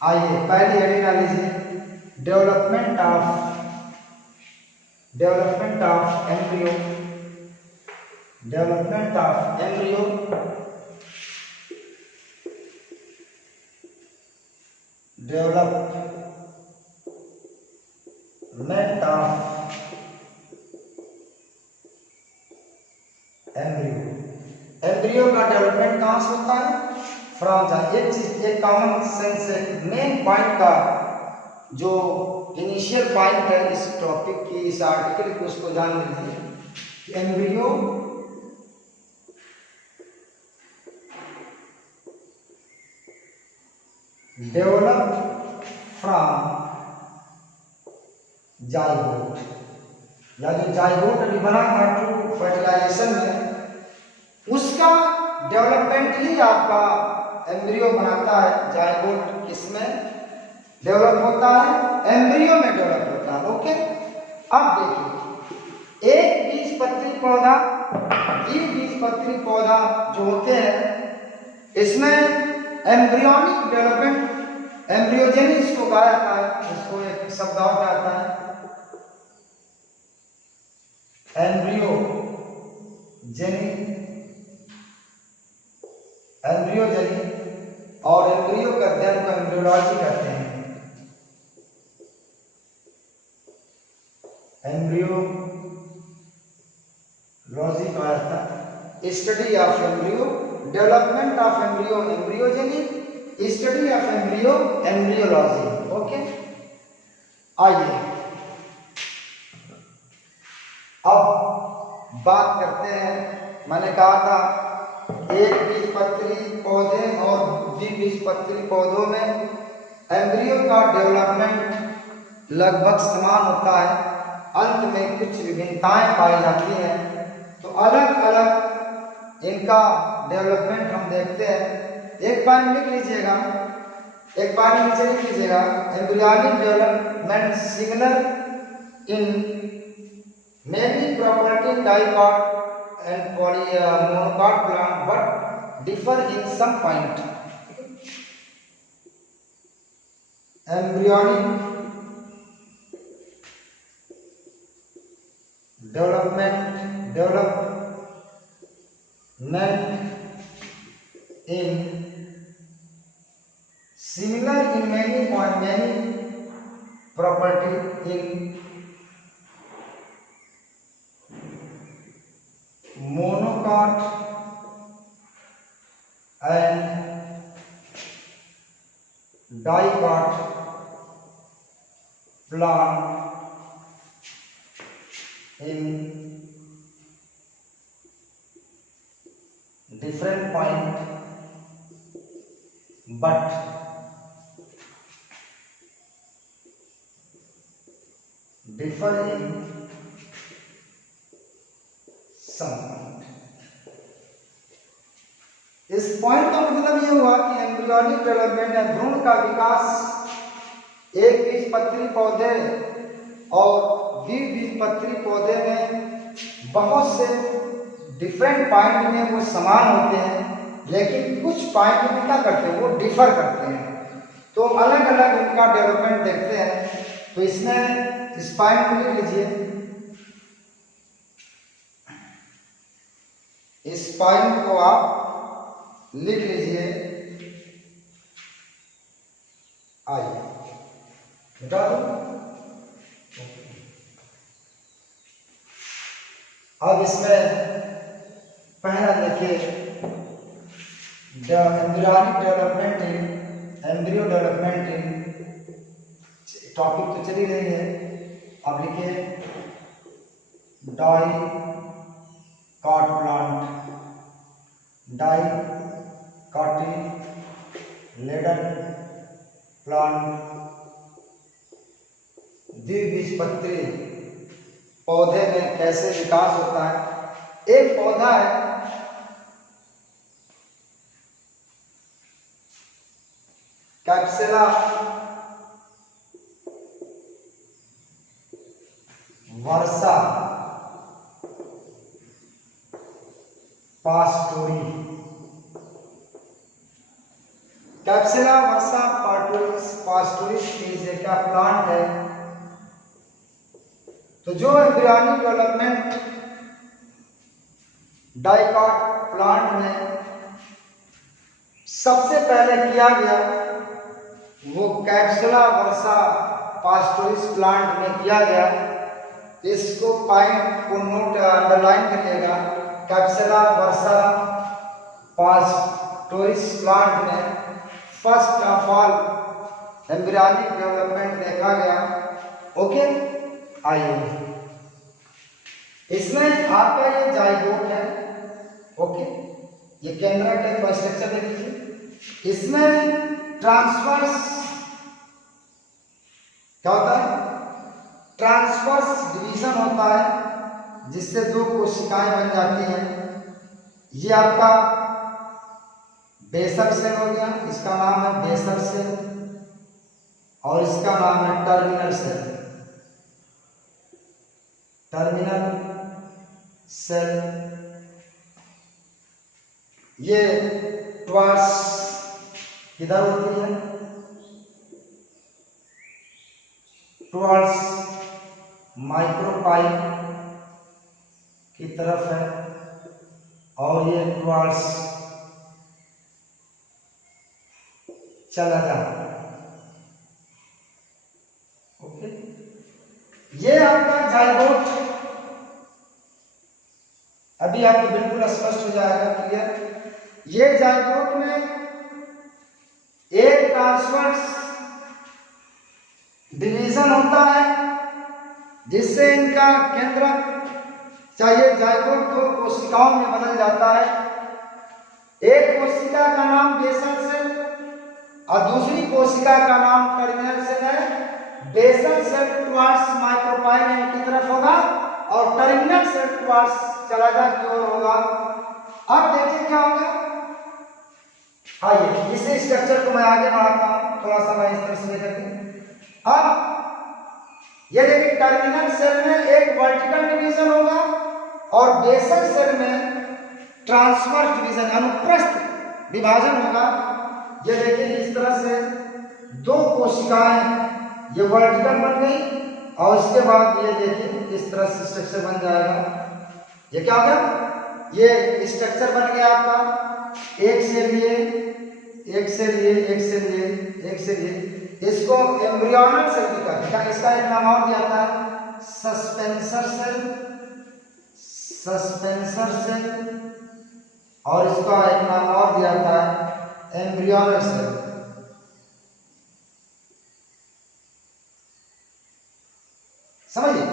आइए पहली हेडिंग डाल लीजिए, development of embryo, development of embryo, development of development कहाँ से होता है? फ्रॉम द, एक चीज, एक कॉमन सेंस, एक मेन पॉइंट का जो इनिशियल पॉइंट है इस टॉपिक की, इस आर्टिकल की, उसको जान लीजिए। एम्ब्रियो डेवलप फ्रॉम जाइगोट, या जो जाइगोट अभी बना था ट्रू फर्टिलाइजेशन में, उसका डेवलपमेंट ही आपका एम्ब्रियो बनाता है। जाइगोट किसमें डेवलप होता है? एम्ब्रियो में डेवलप होता है। ओके, अब देखिए, एक बीजपत्री पौधा, द्विबीजपत्री पौधा जो होते हैं, इसमें एम्ब्रियोनिक डेवलपमेंट, एम्ब्रियोजेनी इसको कहा जाता है, इसको एक शब्द और आता है एम्ब्रियोजेनी, एम्ब्रियोजेनी, और एम्ब्रियो का अध्ययन को एम्ब्रियोलॉजी कहते हैं। एम्ब्रियोलॉजी कहा जाता है study of embryo, development of embryo embryogeny, study of embryo embryology. Okay, आइए अब बात करते हैं। मैंने कहा था एक बीजपत्री पौधे और द्विबीजपत्री पौधों में एम्ब्रियो का डेवलपमेंट लगभग समान होता है, अंत में कुछ विभिन्नताएं पाई जाती हैं। तो अलग अलग इनका डेवलपमेंट हम देखते हैं। एक पॉइंट लिख लीजिएगा, एक पॉइंट नीचे लिख लीजिएगा, embryonic development similar in many property dicot and monocot plant but differ in some point. Embryonic development in similar in many property in monocot and dicot plant in different point but differ in some point। इस point का मतलब यह हुआ कि embryonic development है भ्रूण का विकास एक बीजपत्री पौधे और द्विबीजपत्री पौधे में बहुत से डिफरेंट पॉइंट में वो समान होते हैं, लेकिन कुछ पॉइंट में क्या करते हैं, वो डिफर करते हैं। तो अलग अलग इनका डेवलपमेंट देखते हैं। तो इसमें इस पॉइंट को लिख लीजिए, इस पॉइंट को आप लिख लीजिए। आइए बता दो। अब इसमें पहला देखिए, embryonic development in, embryo development in, topic तो चली रही है। अब लिखिए डाइकॉट प्लांट, डाइकॉटिलेडन प्लांट, द्विबीजपत्री पौधे में कैसे विकास होता है। एक पौधा है कैप्सुला वर्सा पास्टोरी, कैप्सुला वर्सा पास्टोरिस का प्लांट है। तो जो एम्ब्रियोनिक डेवलपमेंट डाइकॉट प्लांट में सबसे पहले किया गया वो कैप्सुला वर्सा पास्टोरिस प्लांट में किया गया। इसको पॉइंट को नोट अंडरलाइन करिएगा, कैप्सुला वर्सा पास्टोरिस प्लांट में first of all embryonic development देखा गया। ओके, आइए इसमें आपका ये जाइगोट है। ओके, ये केंद्रक टाइप का स्ट्रक्चर देख लीजिए। इसमें ट्रांसवर्स क्या होता है, ट्रांसवर्स डिवीजन होता है जिससे दो कोशिकाएं बन जाती हैं। ये आपका बेसल सेल हो गया, इसका नाम है बेसल सेल, और इसका नाम है टर्मिनल सेल। टर्मिनल सेल ये टॉर्स किधर होती है, टॉर्स माइक्रोपाइल की तरफ है, और ये टॉर्स चला जाता है। ओके, ये आपका जाइगोट अभी आपको बिल्कुल स्पष्ट हो जाएगा, क्लियर। ये जाइगोट में एक ट्रांसवर्स डिवीजन होता है जिससे इनका केंद्रक चाहिए जाइगोट दो कोशिकाओं में बदल जाता है। एक कोशिका का नाम बेसल सेल और दूसरी कोशिका का नाम टर्मिनल सेल है। बेसल सेल टुवर्ड्स माइक्रोपाइल की तरफ होगा और टर्मिनल सेल टुवर्ड्स चलाजा की ओर होगा। अब देखिए क्या होगा, आइए इसी स्ट्रक्चर को मैं आगे बढ़ाता हूं, थोड़ा सा मैं इस तरह से लेकर के। अब ये देखिए टर्मिनल सेल में एक वर्टिकल डिवीजन होगा और बेसल सेल में ट्रांसवर्स डिवीजन अनुप्रस्थ विभाजन होगा। ये देखिए इस तरह से दो कोशिकाएं ये वर्टिकल बन गई और उसके बाद ये देखिए इस तरह से स्ट्रक्चर बन जाएगा। ये क्या होगा, ये स्ट्रक्चर बन गया आपका एक से लिए एक से लिए एक से लिए एक से लिए। इसको एम्ब्रियोनल सेल भी कहते हैं। इसका एक नाम और दिया था सस्पेंसर सेल, सस्पेंसर सेल, और इसका एक नाम और दिया था एम्ब्रियोनल सेल। समझिए,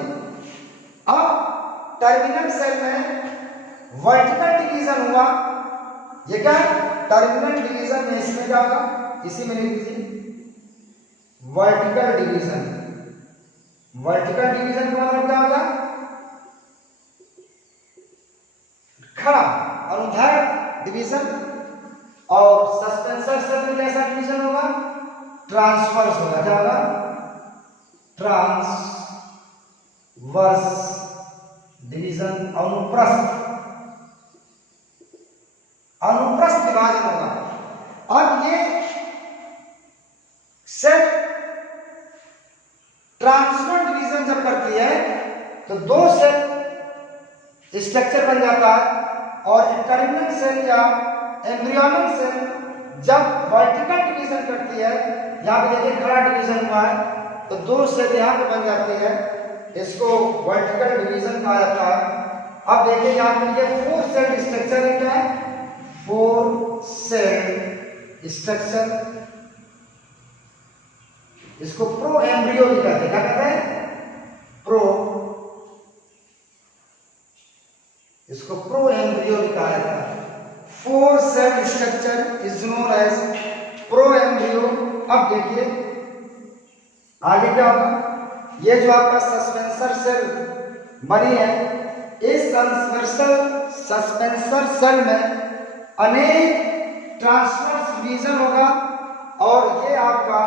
अब टर्मिनल सेल में वर्टिकल डिवीजन हुआ। ये क्या है, टर्मिनल डिवीजन में इसमें क्या होगा, इसी में लिख दीजिए वर्टिकल डिवीजन। वर्टिकल डिवीजन का मतलब क्या होगा, खड़ा अनुदैर्ध्य डिवीजन। और सस्पेंसर सेल में कैसा डिवीजन होगा, ट्रांसवर्स होगा। क्या होगा, ट्रांसवर्स डिवीजन, अनुप्रस्थ, अनुप्रस्थ विभाजन होगा। अब ये सेल ट्रांसवर्स डिवीजन जब करती है तो दो सेल स्ट्रक्चर बन जाता है, और टर्मिनल सेल या एम्ब्रियोनल सेल जब वर्टिकल डिवीजन करती है, यहां पे देखिए खड़ा डिवीजन हुआ है तो दो सेल यहां पे बन जाती है, इसको वर्टिकल डिवीजन कहा जाता है। अब देखिए यहां पे ये 4 सेल स्ट्रक्चर है, क्या है 4 सेल स्ट्रक्चर। इसको प्रो एम्ब्रियो भी कहते हैं। क्या कहते हैं, प्रो, इसको प्रो एम्ब्रियो भी कहा जाता है। 4 cell structure is known as pro embryo. अब देखिए आगे क्या होगा, ये जो आपका सस्पेंसर सेल बनी है, इस सस्पेंसर सेल में अनेक ट्रांसवर्स डिवीजन होगा, और ये आपका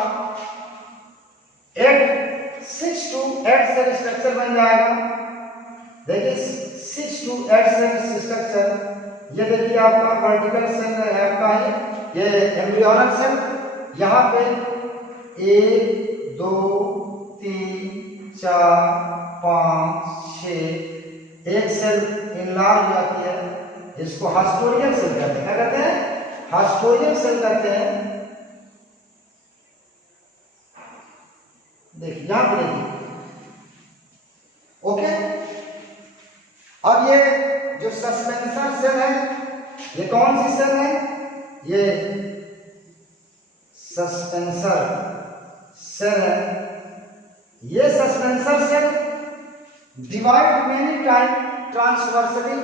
एक 6 to 8 सेल स्ट्रक्चर बन जाएगा। देखिए 6 to 8 सेल स्ट्रक्चर। ये देखिए आपका वर्टिकल सेल है आपका है, ये एम्ब्रियोनल सेल। यहाँ पे 1 2 3 4 5 6 एक सेल इनलार्ज जाती है, इसको हास्टोरियल सेल कहते हैं। क्या कहते हैं, हास्टोरियल सेल कहते हैं। देखिए यहां पे देखिए, ओके। अब ये जो सस्पेंसर सेल है ये कौन सी सेल है? ये सस्पेंसर सेल है। ये suspensor cell divide many time transversally,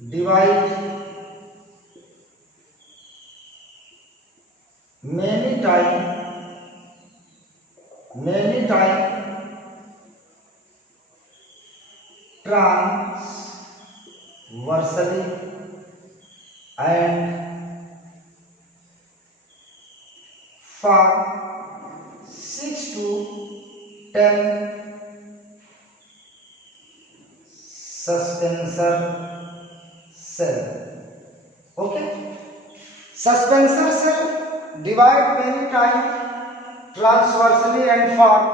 divide many time transversally and for 6 to 10 suspensor cell. Okay, suspensor cell divide many times transversally and form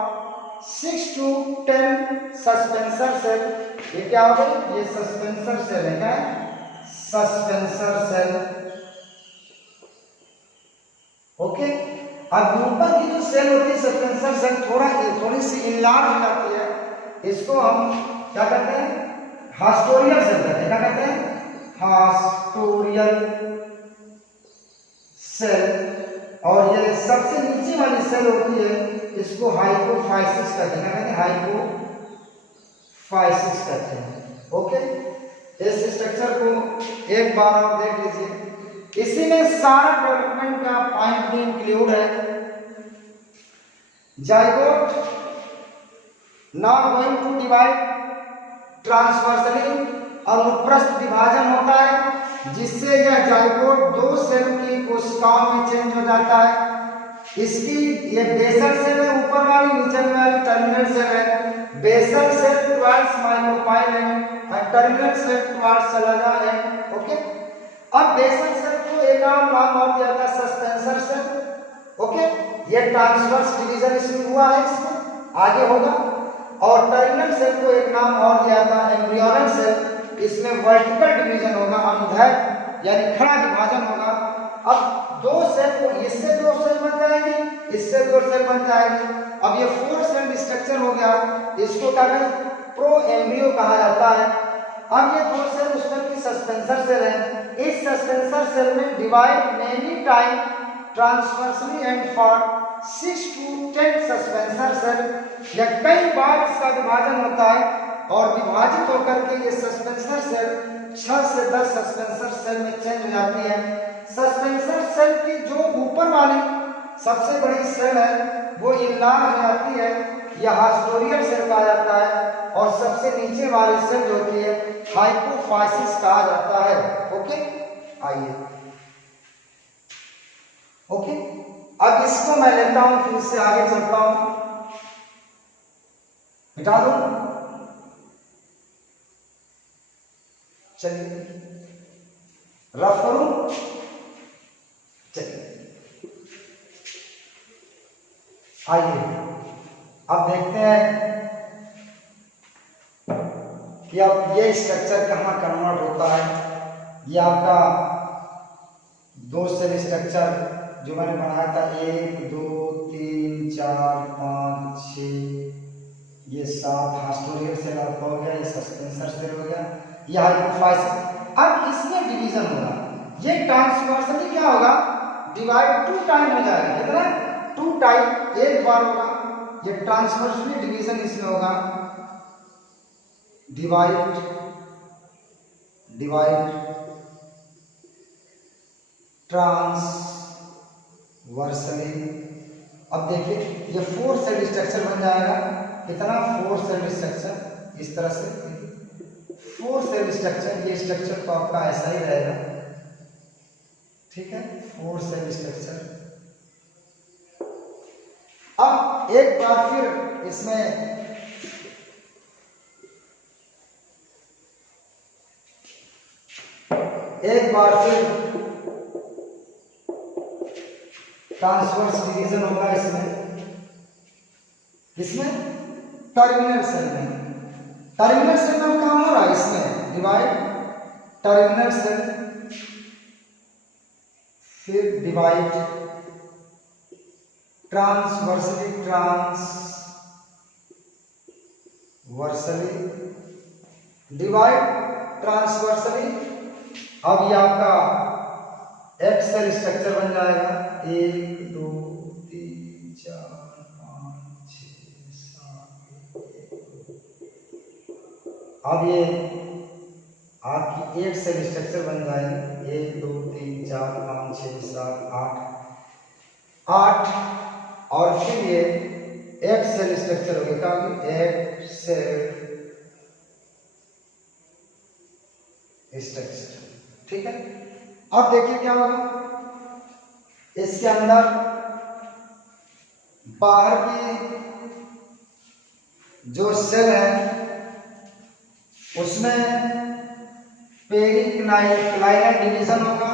6 to 10 suspensor cell. ये क्या हो गई? ये सस्पेंसर सेल है। क्या? Suspensor cell. Okay, अब ऊपर की जो सेल होती है सस्पेंसर सेल थोड़ी सी इनलार्ज हो जाती है। इसको हम क्या कहते हैं? हास्टोरियल सेल कहते हैं। क्या कहते हैं? हास्टोरियल सेल। और ये सबसे नीचे वाली सेल होती है, इसको हाइपोफाइसिस कहते हैं। क्या कहते हैं? हाइपोफाइसिस कहते हैं। ओके, इस स्ट्रक्चर को एक बार और देख लीजिए। इसी में सारा डेवलपमेंट का पॉइंट भी इंक्लूड है। Zygote now going to divide transversally, अनुप्रस्थ विभाजन होता है जिससे यह जाइगोट दो सेल की कोशिकाओं में चेंज हो जाता है। इसकी ये बेसल सेल है ऊपर वाली, नीचे वाली टर्मिनल सेल है। Basal cell towards micropyle end terminal cell towards chalaza end. Okay, अब बेसल सेल को एक नाम और दिया था सस्पेंसर सेल। ओके, ये ट्रांसवर्स डिवीजन इसमें हुआ है, इसमें आगे होगा। और टर्मिनल सेल को एक नाम और दिया था एम्ब्रियोनल सेल, इसमें वर्टिकल डिवीजन होगा, अनुदैर्घ्य यानी खड़ा विभाजन होगा। अब दो सेल को, इससे दो सेल बन जाएगी, इससे दो सेल बन जाएगी। अब ये 4 सेल स्ट्रक्चर हो गया। इसको क्या कहते हैं? प्रो एम्ब्रियो कहा जाता है। अब ये दो सेल उस सेल की सस्पेंसर सेल है। इस सस्पेंसर सेल में divide many time transversally and for 6 to 10 suspensor cell. या कई बार इसका विभाजन होता है और विभाजित होकर के ये सस्पेंसर सेल 6 से 10 सस्पेंसर सेल में चेंज हो जाती है। सस्पेंसर सेल की जो ऊपर वाली सबसे बड़ी सेल है वो इनलार्ज हो जाती है, यह हास्टोरियल सेल कहा जाता है। और सबसे नीचे वाली सेल जो होती है हाइपोफाइसिस कहा जाता है। ओके, आइए। ओके, अब इसको मैं लेता हूं, फिर इससे आगे चलता हूं। मिटा दो, चलिए रफ करूं। चलिए आइए अब देखते हैं कि अब ये स्ट्रक्चर कहाँ कन्वर्ट होता है। ये आपका 2 सेल स्ट्रक्चर जो मैंने बनाया था, 1 2 3 4 5 6, ये 7 हास्टोरियल सेल आपका हो गया, ये सस्पेंसर सेल हो गया, ये हाइपोफाइसिस। अब इसमें डिवीजन होगा, ये ट्रांसवर्सली क्या होगा? डिवाइड 2 टाइम हो जाएगा। कितना? 2 टाइम, एक बार होगा। ये ट्रांसवर्सली डिवीजन इसमें होगा, डिवाइड ट्रांसवर्सली। अब देखिए ये 4 सेल स्ट्रक्चर बन जाएगा। कितना? 4 सेल स्ट्रक्चर। इस तरह से 4 सेल स्ट्रक्चर, ये स्ट्रक्चर तो आपका ऐसा ही रहेगा। ठीक है, 4 सेल स्ट्रक्चर। अब एक बार फिर इसमें ट्रांसवर्स डिवीजन होगा इसमें टर्मिनल सेल में। टर्मिनल सेल में काम हो रहा है इसमें डिवाइड टर्मिनल सेल, फिर डिवाइड ट्रांसवर्सली डिवाइड ट्रांसवर्सली। अब ये आपका एक्स सेल स्ट्रक्चर बन जाएगा। 1 2 3 4 5 6 7। अब ये आपकी एक सेल स्ट्रक्चर बन जाएगी। 1 2 3 4 5 6 7 8 और फिर ये एक सेल स्ट्रक्चर हो गया। एक सेल स्ट्रक्चर, ठीक है। अब देखिए क्या होगा, इसके अंदर बाहर की जो सेल है उसमें पेरिक्लाइनल डिवीजन होगा।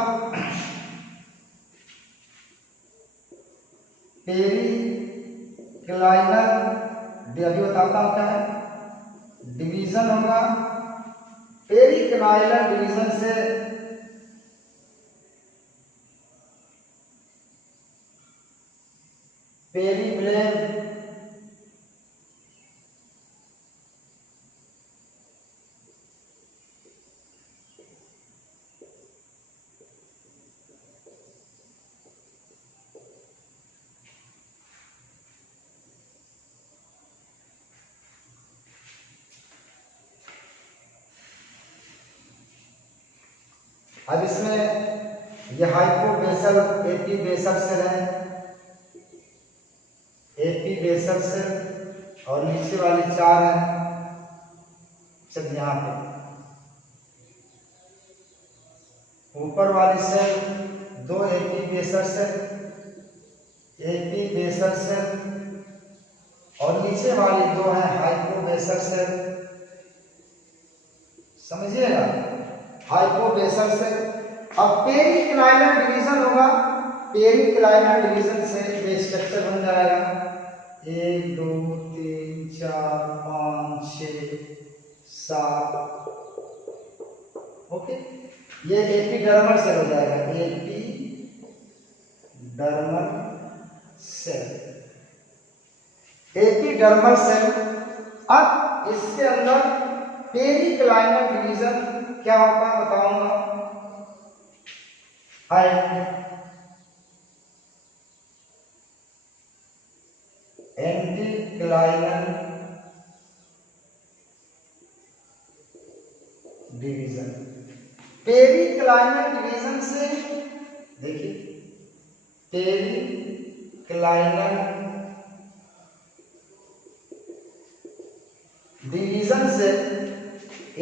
पेरिक्लाइनल अभी बताता हूं क्या है, डिवीजन होगा। पेरिक्लाइनल डिवीजन से पेरीब्लेम अब इसमें यह हाइपोबेसल एपीबेसल सेल है, एपीबेसल सेल और नीचे वाली 4 है। चल यहाँ पे ऊपर वाली सेल 2 एपीबेसल सेल और नीचे वाली 2 है हाइपोबेसल सेल। समझिएगा, हाइपोबेसल सेल। अब पेरिक्लाइनल डिवीजन होगा, पेरिक्लाइनल डिवीजन से ये स्ट्रक्चर बन जाएगा। 1 2 3 4 5 6 7। ओके, ये एपिडर्मल सेल हो जाएगा, एपिडर्मल सेल, एपिडर्मल सेल। अब इसके अंदर पेरिक्लाइनल डिवीजन क्या होता है बताऊंगा। एंटीक्लाइनल डिवीजन। पेरिक्लाइनल डिवीजन से देखिए, पेरिक्लाइनल डिवीजन से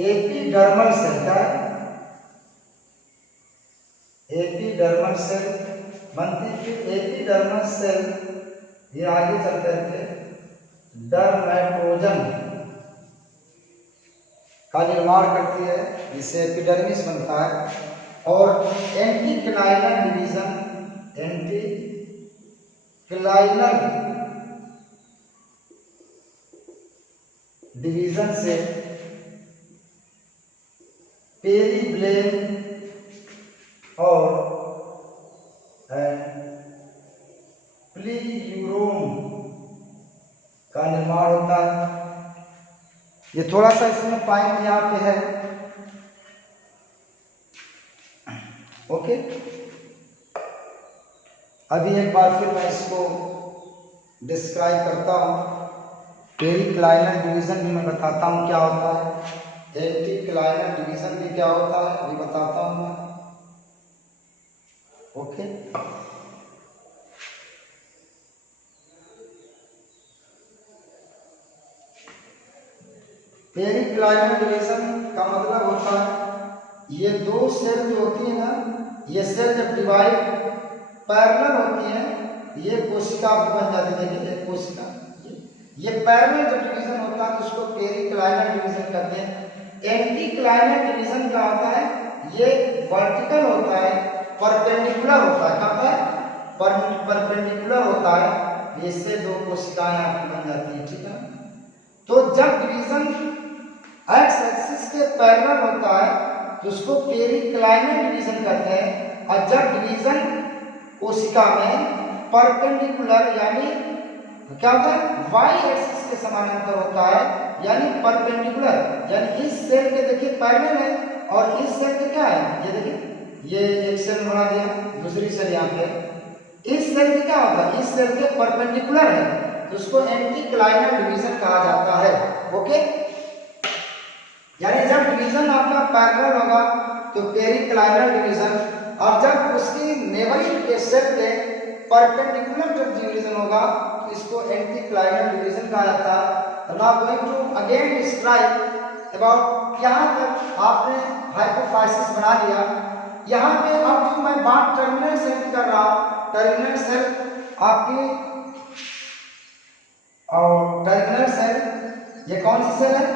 एपिडर्मल सेल का, एपिडर्मल सेल बनती है। एपिडर्मल सेल ये आगे चल करके डर्मेटोजन का निर्माण करती है, जिससे एपिडर्मिस बनता है। और एंटीक्लाइनल डिवीजन, एंटीक्लाइनल डिवीजन से पेरीब्लेम और प्लीयूरोम का निर्माण होता है। ये थोड़ा सा इसमें पॉइंट यहाँ पे है। ओके, अभी एक बार फिर मैं इसको डिस्क्राइब करता हूँ। पेरिक्लाइनल डिवीजन भी मैं बताता हूँ क्या होता है, एंटीक्लाइनल डिवीजन भी क्या होता है अभी बताता हूँ मैं। ओके, पेरिक्लाइनल डिवीजन का मतलब होता है, ये 2 सेल जो होती है ना, ये सेल जब डिवाइड पैरेलल होती है, ये कोशिका बन जाती है। देखिए ये कोशिका, ये पैरेलल जब डिवीजन होता है तो उसको पेरिक्लाइनल डिवीजन कहते हैं। एंटीक्लाइनल डिवीजन क्या होता है, ये वर्टिकल होता है, परपेंडिकुलर होता है। क्या होता है, परपेंडिकुलर होता है। इससे 2 कोशिकाएं आपकी बन जाती है, ठीक है। तो जब डिवीजन एक्स एक्सिस के पैरेलल होता है तो उसको पेरिक्लाइनल डिवीजन कहते हैं। और जब डिवीजन कोशिका में परपेंडिकुलर यानी क्या होता है, वाई एक्सिस के समानांतर होता है यानी परपेंडिकुलर, यानी इस सेल के देखिए पैरेलल है और इस सेल के क्या है, ये देखिए ये एक सेल बना दिया, दूसरी सेल यहाँ पे, इस सेल के क्या होता है, इस सेल के परपेंडिकुलर है तो उसको एंटीक्लाइनल डिवीजन कहा जाता है। ओके, यानी जब डिवीजन आपका पैरेलल होगा तो पेरिक्लाइनल डिवीजन, और जब उसकी नेबरिंग के सेल के परपेंडिकुलर जब डिवीजन होगा तो इसको एंटीक्लाइनल डिवीजन कहा जाता है। Now going to again describe about, यहाँ तक आपने हाइपोफाइसिस बना लिया। यहाँ पे अब जो मैं बात टर्मिनल सेल की कर रहा हूँ, टर्मिनल सेल आपकी, और टर्मिनल सेल ये कौन सी सेल है,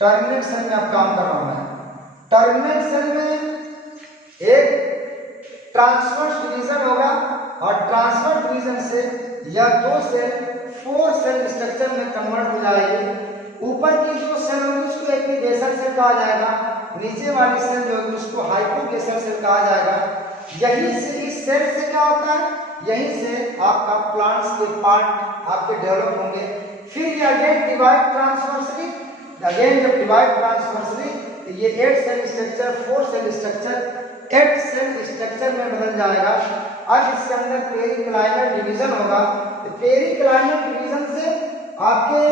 टर्मिनल सेल में अब काम कर रहा हूं मैं। टर्मिनल सेल में एक ट्रांसवर्स डिवीजन होगा और ट्रांसवर्स डिवीजन से यह दो सेल 4 सेल स्ट्रक्चर में कन्वर्ट हो जाएगी। ऊपर की जो सेल होगी उसको एपीबेसल सेल कहा जाएगा, नीचे वाली सेल जो होगी उसको हाइपोबेसल सेल कहा जाएगा। यही से इस सेल से क्या होता है, यही से आपका प्लांट्स के पार्ट आपके डेवलप होंगे। फिर ये अगेन डिवाइड ट्रांसवर्सली, अगेन जब डिवाइड ट्रांसवर्सली तो ये 8 cell structure 4 cell structure 8 cell structure में बदल जाएगा। अब इसके अंदर पेरिक्लाइनल डिवीजन होगा, तो पेरिक्लाइनल डिवीजन से आपके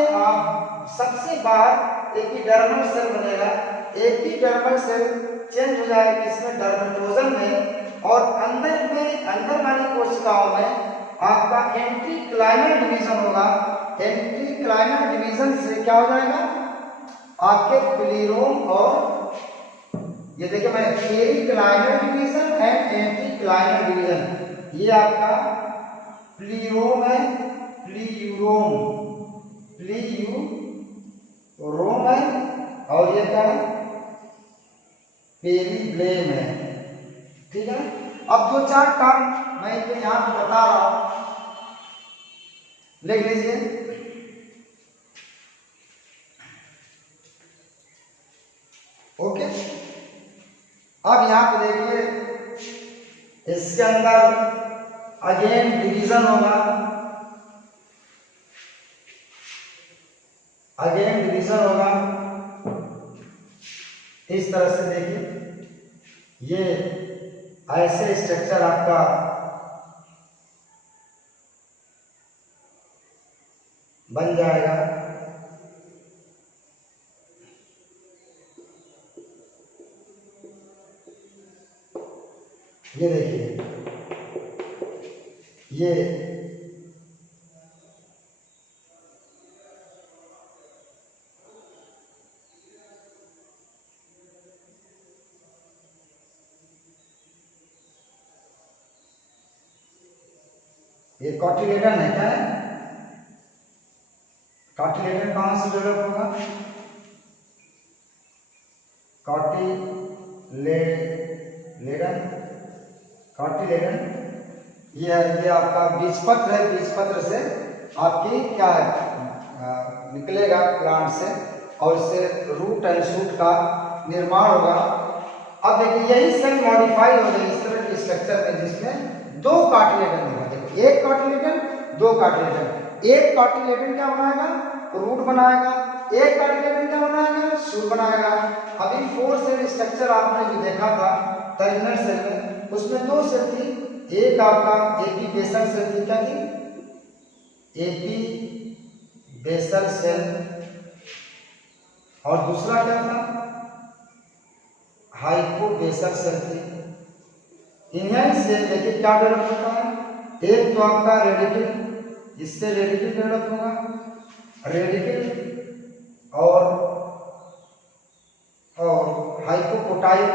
सबसे बाहर एपिडर्मल सेल बनेगा। एपिडर्मल सेल चेंज हो जाएगा किसमें, डर्मेटोजन में, और अंदर वाली कोशिकाओं में आपका एंटीक्लाइनल डिवीजन होगा। एंटीक्लाइनल डिवीजन से क्या हो जाएगा, आपके प्लीरोम, और ये देखिए मैंने पेरिक्लाइनल डिवीजन एंड एंटीक्लाइनल डिवीजन, ये आपका प्लीरोम है, प्लीयूरोम है, और ये क्या है, पेरिब्लेम है। ठीक है, अब 2-4 टर्म मैं इनको यहाँ पे बता रहा हूं, लिख लीजिए। ओके, अब यहाँ पे देखिए इसके अंदर अगेन डिवीजन होगा, अगेन डिवीजन होगा इस तरह से। देखिए ये ऐसे स्ट्रक्चर आपका बन जाएगा। ये देखिए ये कॉटिलेडन है, क्या है, कॉटिलेडन कहां से डेवलप होगा, कॉटिलेडन ये आपका बीजपत्र है, बीजपत्र से आपकी क्या है निकलेगा प्लांट से, और इससे रूट एंड शूट का निर्माण होगा। अब देखिए यही सेल मॉडिफाई हो गई इस तरह के स्ट्रक्चर में जिसमें 2 कार्टिलेडन होगा। देखो एक कार्टिलेडन 2 कार्टिलेडन, एक कार्टिलेडन क्या बनाएगा, रूट बनाएगा, एक कार्टिलेडन क्या बनाएगा, शूट बनाएगा। अभी 4 सेल स्ट्रक्चर आपने जो देखा था टर्मिनल सेल में, उसमें 2 सेल थी, एक आपका एपीबेसल सेल थी, क्या थी, एपीबेसल सेल, और दूसरा क्या था, हाइपोबेसल सेल थी। इन्हीं से देखिए क्या डेवलप होता है, एक तो आपका रेडिकल, इससे रेडिकल डेवलप होगा, रेडिकल और हाइपोकोटाइल,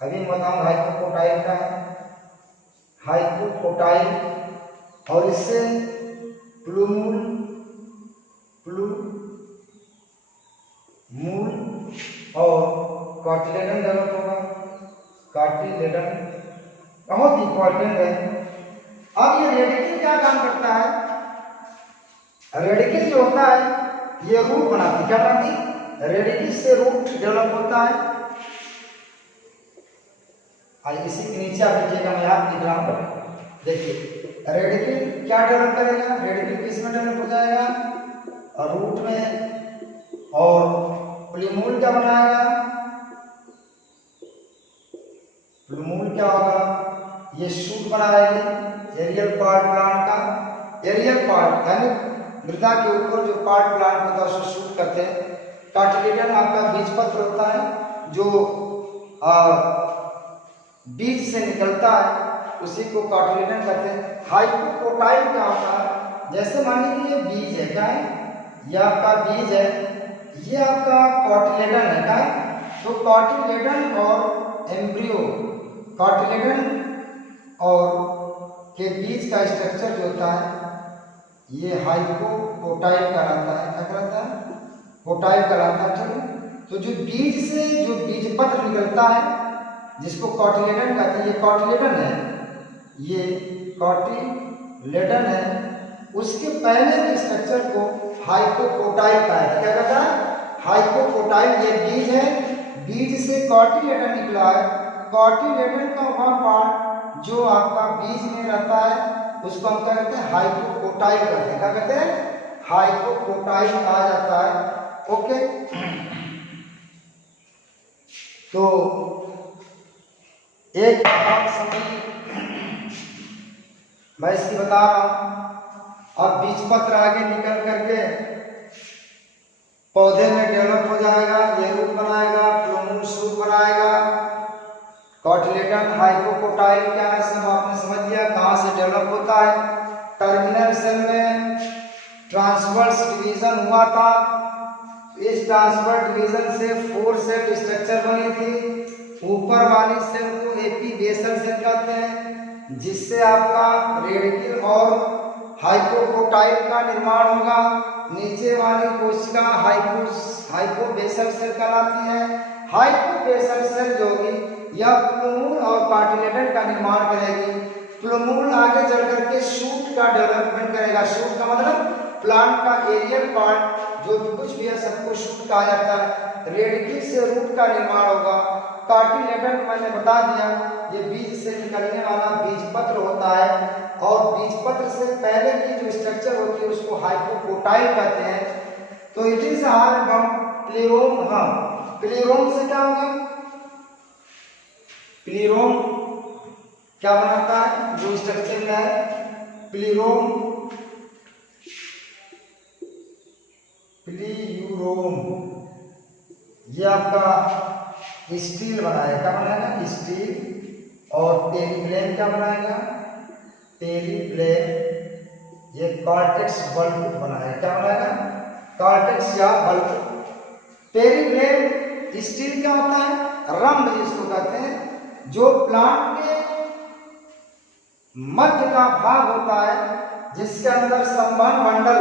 अभी बताऊंगा हाइपोकोटाइल का है, हाइपोकोटाइल, और इससे प्लूमूल और कार्टिलेडन डेवलप होगा। कार्टिलेडन बहुत इंपॉर्टेंट है। अब ये रेडिकल क्या काम करता है, रेडिकल जो होता है ये रूट बनाती, क्या बनाती, रेडिकल से रूट डेवलप होता है। इसी के नीचे आप देखिएगा, मैं यहाँ लिख रहा हूँ, देखिए रेडिकल क्या डेवलप करेगा, रेडिकल किस में डेवलप हो जाएगा, रूट में, और प्लूमूल क्या बनाएगा, प्लूमूल क्या होगा, ये शूट बनाएगी एरियल पार्ट प्लांट का, एरियल पार्ट यानी मृदा के ऊपर जो पार्ट प्लांट होता है उसको शूट करते हैं। कार्टिलेडन आपका बीज पत्र होता है जो बीज से निकलता है, उसी को कार्टिलेडन कहते हैं। हाइपोकोटाइल क्या होता है, जैसे मानिए कि ये बीज है, क्या है, ये आपका बीज है, ये आपका कार्टिलेडन है, क्या है, तो कार्टिलेडन और एम्ब्रियो, कार्टिलेडन और के बीच का स्ट्रक्चर जो होता है ये हाइपोकोटाइल कहलाता है। क्या कहलाता है, कोटाइल कहलाता है, ठीक है। तो जो बीज से जो बीज पत्र निकलता है जिसको कार्टिलेडन कहते हैं, ये कार्टिलेडन है, ये कार्टिलेडन है, उसके पहले के स्ट्रक्चर को हाइपोकोटाइल कहा है। क्या कहता है, हाइपोकोटाइल। ये बीज है, बीज से कार्टिलेडन निकला है, कार्टिलेडन का वह पार्ट जो आपका बीज में रहता है उसको हम क्या कहते हैं, हाइपोकोटाइल कहते हैं। क्या कहते हैं, हाइपोकोटाइल कहा जाता है। ओके, तो एक बात समझिए, मैं इसकी बता रहा हूं। अब बीज पत्र आगे निकल करके पौधे में डेवलप हो जाएगा, ये रूट बनाएगा, प्लूमूल शूट बनाएगा। कार्टिलेडन हाइपोकोटाइल क्या है, सब आपने समझ लिया कहां से डेवलप होता है। टर्मिनल सेल में ट्रांसवर्स डिवीजन हुआ था, इस ट्रांसवर्स डिवीजन से 4 सेल स्ट्रक्चर बनी थी। ऊपर वाली सेल को एपीबेसल सेल कहते हैं, जिससे आपका रेडिकल और हाइपोकोटाइल का निर्माण होगा। नीचे वाली कोशिका हाइपोबेसल सेल कहलाती है। हाइपोबेसल सेल जो होगी यह प्लूमूल और कार्टिलेडन का निर्माण करेगी। प्लूमूल आगे चल करके शूट का डेवलपमेंट करेगा। शूट का मतलब प्लांट का एरियल पार्ट, जो भी कुछ भी है सबको शूट कहा जाता है। रेडिकल से रूट का निर्माण होगा। कार्टिलेडन मैंने बता दिया, ये बीज से निकलने वाला बीज पत्र होता है, और बीज पत्र से पहले की जो स्ट्रक्चर होती है उसको हाइपोकोटाइल कहते हैं। तो इट इज ऑल अबाउट प्लेरोम। हाँ, प्लेरोम से क्या होगा, प्लेरोम क्या बनाता है, जो स्ट्रक्चर में है प्लेरोम, प्लीयूरोम, ये आपका स्टील बनाएगा। क्या बनाएगा, स्टील। और पेरीब्लेम क्या बनाएगा, पेरीब्लेम, ये कॉर्टेक्स बल्ब बनाएगा। क्या बनाएगा, कॉर्टेक्स या बल्ब। पेरीब्लेम स्टील क्या होता है, रंध्र जिसको कहते हैं, जो प्लांट के मध्य का भाग होता है, जिसके अंदर संवहन मंडल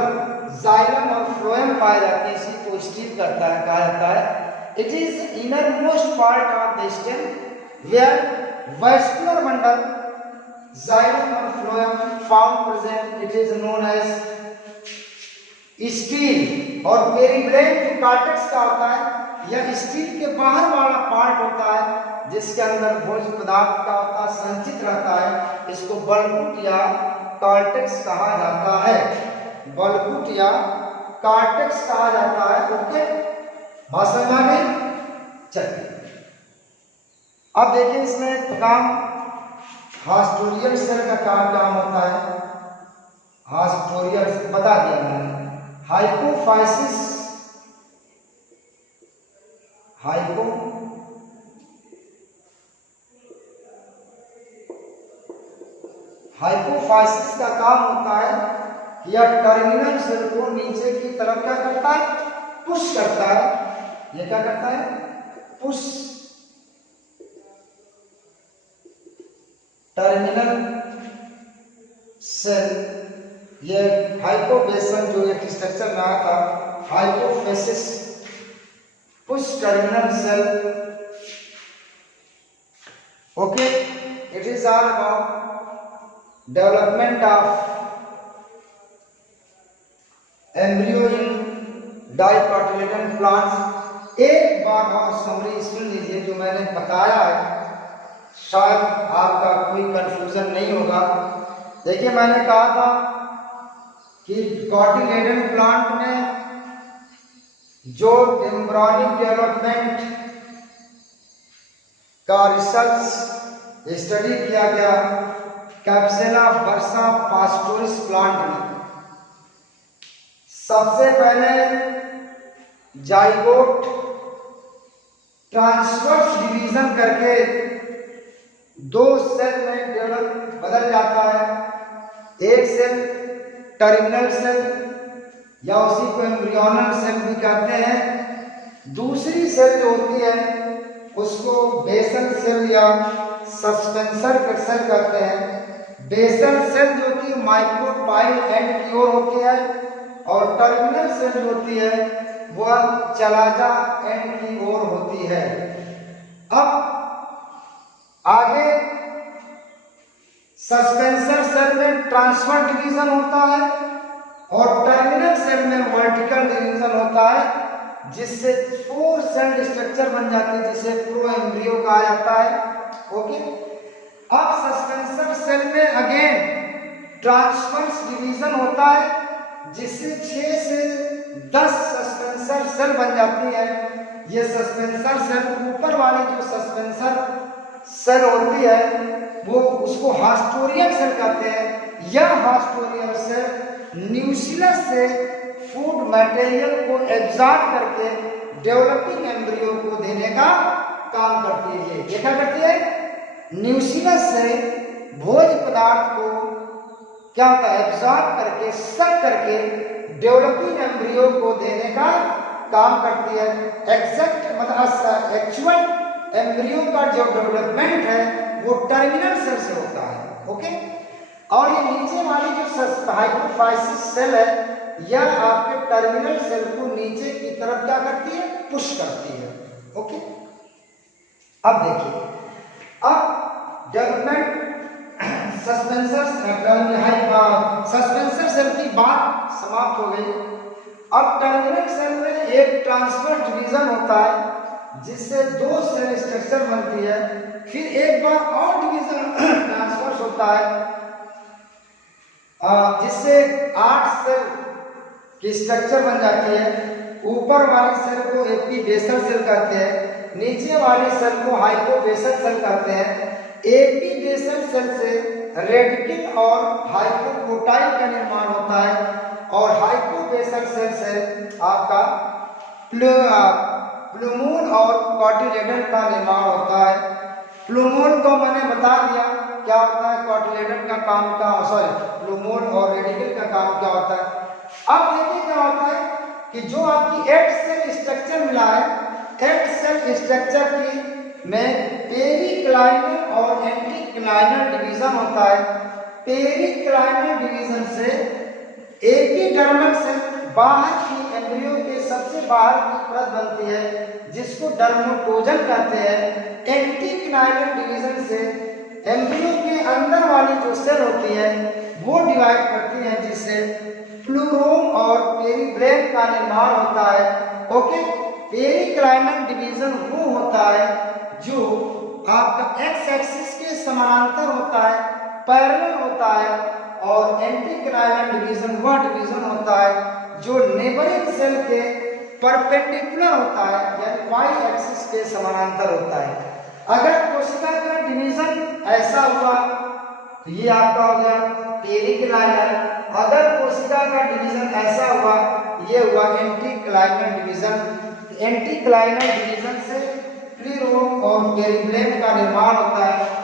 जाइलम और फ्लोएम पाए जाते हैं, इसी को स्टील करता है, कहा जाता है। It is innermost part of the stem where vascular मंडल जाइलम और phloem found present. It is known as stele. और पेरीब्लेम जो कॉर्टेक्स का होता है, यह स्टील के बाहर वाला पार्ट होता है, जिसके अंदर भोज्य पदार्थ का होता है, संचित रहता है। इसको बल्कुट या कॉर्टेक्स कहा जाता है। बल्कुट या कॉर्टेक्स कहा जाता है। ओके, भाषा में आ गई। चलिए अब देखिए इसमें काम हास्टोरियल सेल का काम होता है। हास्टोरियल बता दिया मैंने। हाइपोफाइसिस, हाइपोफाइसिस का काम होता है कि यह टर्मिनल सेल को नीचे की तरफ क्या करता है, पुश करता है। ये क्या करता है, पुश। टर्मिनल सेल, ये हाइपोबेसल जो एक स्ट्रक्चर में आया था, hypophysis, push terminal cell. Okay, it is all about development of embryo in dicotyledon plants. एक बार और समरी सुन लीजिए जो मैंने बताया है, शायद आपका कोई कंफ्यूजन नहीं होगा। देखिए मैंने कहा था कि कोटिलेडन प्लांट में जो एम्ब्रियोनिक डेवलपमेंट का रिसर्च स्टडी किया गया कैप्सुला बर्सा पास्टोरिस प्लांट में। सबसे पहले जाइगोट ट्रांसवर्स डिवीजन करके दो सेल में डेवलप बदल जाता है। एक सेल टर्मिनल सेल या उसी को एम्ब्रियोनल सेल भी कहते हैं। दूसरी सेल जो होती है उसको बेसल सेल या सस्पेंसर सेल कहते हैं। बेसल सेल जो होती है माइक्रोपाइल एंड की ओर होती है और टर्मिनल सेल जो होती है वह चलाजा एंड की ओर होती है। अब आगे सस्पेंसर सेल में ट्रांसफर डिवीजन होता है और टर्मिनल सेल में वर्टिकल डिवीजन होता है, जिससे 4 सेल स्ट्रक्चर बन जाती है जिसे प्रो एम्ब्रियो कहा जाता है। ओके, अब सस्पेंसर सेल में अगेन ट्रांसवर्स डिवीजन होता है जिससे 6 से 10 सस्पेंसर सेल बन जाती है। ये सस्पेंसर सेल ऊपर वाली जो सस्पेंसर सेल होती है वो उसको हास्टोरियल सेल कहते हैं। यह हास्टोरियल सेल न्यूक्लियस से फूड मटेरियल को एब्जॉर्ब करके डेवलपिंग एम्ब्रियो को देने का काम करती है। ये क्या करती है? न्यूक्लियस से भोज्य पदार्थ को क्या होता है एब्जॉर्ब करके सक करके डेवलपिंग एम्ब्रियो को देने का काम करती है। एग्जैक्ट मतलब एक्चुअल एम्ब्रियो का जो डेवलपमेंट है वो टर्मिनल सेल से होता है। ओके, और ये नीचे वाली जो हाइपोफाइसिस सेल है यह आपके टर्मिनल सेल को नीचे की तरफ क्या करती है? पुश करती है। ओके, अब देखिए, अब डेवलपमेंट सस्पेंसर सेल की बात समाप्त हो गई। अब टर्मिनल सेल में एक ट्रांसफर डिवीजन होता है जिससे 2 सेल स्ट्रक्चर बनती है। फिर एक बार और डिवीजन ट्रांसफर होता है जिससे 8 सेल की स्ट्रक्चर बन जाती है। ऊपर वाली सेल को एपीबेसल सेल कहते हैं, नीचे वाली सेल को हाइपोबेसल सेल कहते हैं। एपीबेसल सेल से रेडिकल और हाइपोकोटाइल का निर्माण होता है और हाइपोबेसल सेल से आपका प्लूमोन और कॉटिलेडन का निर्माण होता है। प्लूमोन को मैंने बता दिया क्या होता है, कॉटिलेडन का काम का प्लूमोन और रेडिकल का काम क्या होता है। अब देखिए क्या होता है कि जो आपकी 8 सेल स्ट्रक्चर मिला है, 8 सेल स्ट्रक्चर की में पेरिक्लाइनल और एंटीक्लाइनल डिवीजन होता है। पेरिक्लाइनल डिवीजन से एपिडर्मल सेल बाहर की एम्ब्रियो के सबसे बाहर की परत बनती है जिसको डर्मेटोजन कहते हैं। एंटीक्लाइनल डिवीजन से एम्ब्रियो के अंदर वाली जो सेल होती है वो डिवाइड करती है जिससे प्लूरोम और पेरिब्लेम का निर्माण होता है। ओके, पेरिक्लाइनल डिवीजन वो होता है जो आपका एक्स एक्सिस के समानांतर होता है, पैरेलल होता है, और एंटीक्लाइनल डिवीजन वह डिवीजन होता है जो नेबरिंग सेल के परपेंडिकुलर होता है यानी वाई एक्सिस के समानांतर होता है। अगर कोशिका का डिवीजन ऐसा हुआ तो ये आपका हो गया पेरिक्लाइनल। अगर कोशिका का डिवीजन ऐसा हुआ ये हुआ एंटीक्लाइनल डिवीजन। एंटीक्लाइनल डिवीजन से प्लूरोम और पेरिब्लेम का निर्माण होता है।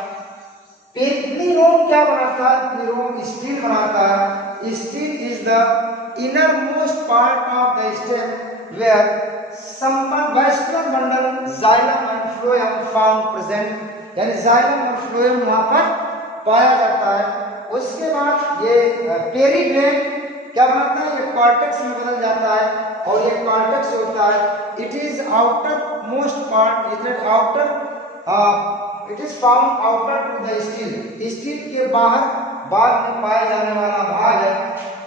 प्लूरोम क्या बनाता है? प्लूरोम स्टील बनाता है। Stele is the inner most part of the stem where vascular bundle xylem and phloem found present, यानी xylem और phloem वहां पर पाया जाता है। उसके बाद ये पेरिब्लेम क्या बनाता है? ये कॉर्टेक्स में बदल जाता है और ये कॉर्टेक्स होता है it is outer most part it is found outer to the stele. Stele के बाहर बाद में पाया जाने वाला भाग है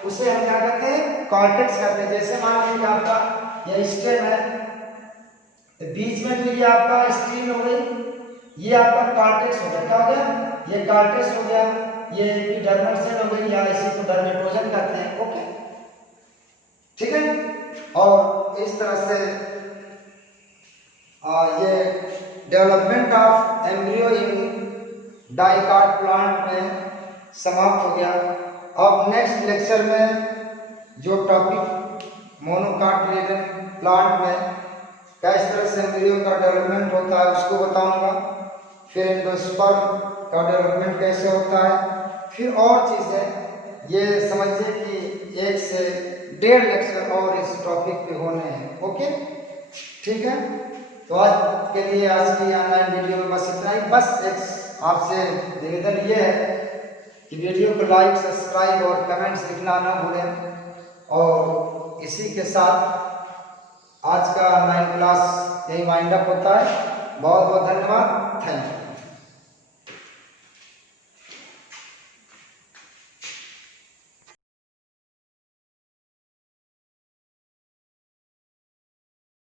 उसे हम क्या कहते हैं? कॉर्टेक्स कहते हैं। जैसे मान लीजिए आपका ये स्टेम है, बीच में तो ये आपका स्टील हो गई, ये आपका कॉर्टेक्स हो गया। क्या हो गया? ये कॉर्टेक्स हो गया, ये एपिडर्मल सेल हो गई या इसी को डर्मेटोजन कहते हैं। ओके, ठीक है। और इस तरह से ये development of embryo in dicot plant में समाप्त हो गया। अब नेक्स्ट लेक्चर में जो टॉपिक मोनोकाटिलिडन प्लांट में किस तरह से एम्ब्रियो का डेवलपमेंट होता है उसको बताऊंगा। फिर एंडोस्पर्म का डेवलपमेंट कैसे होता है, फिर और चीज़ें। ये समझिए कि 1 से 1.5 लेक्चर और इस टॉपिक पे होने हैं। ओके, ठीक है। तो आज के लिए आज की ऑनलाइन वीडियो में बस इतना ही। बस एक आपसे निवेदन ये है कि वीडियो को लाइक, सब्सक्राइब और कमेंट्स लिखना ना भूलें। और इसी के साथ आज का ऑनलाइन क्लास यही वाइंड अप होता है। बहुत बहुत धन्यवाद। Thank you.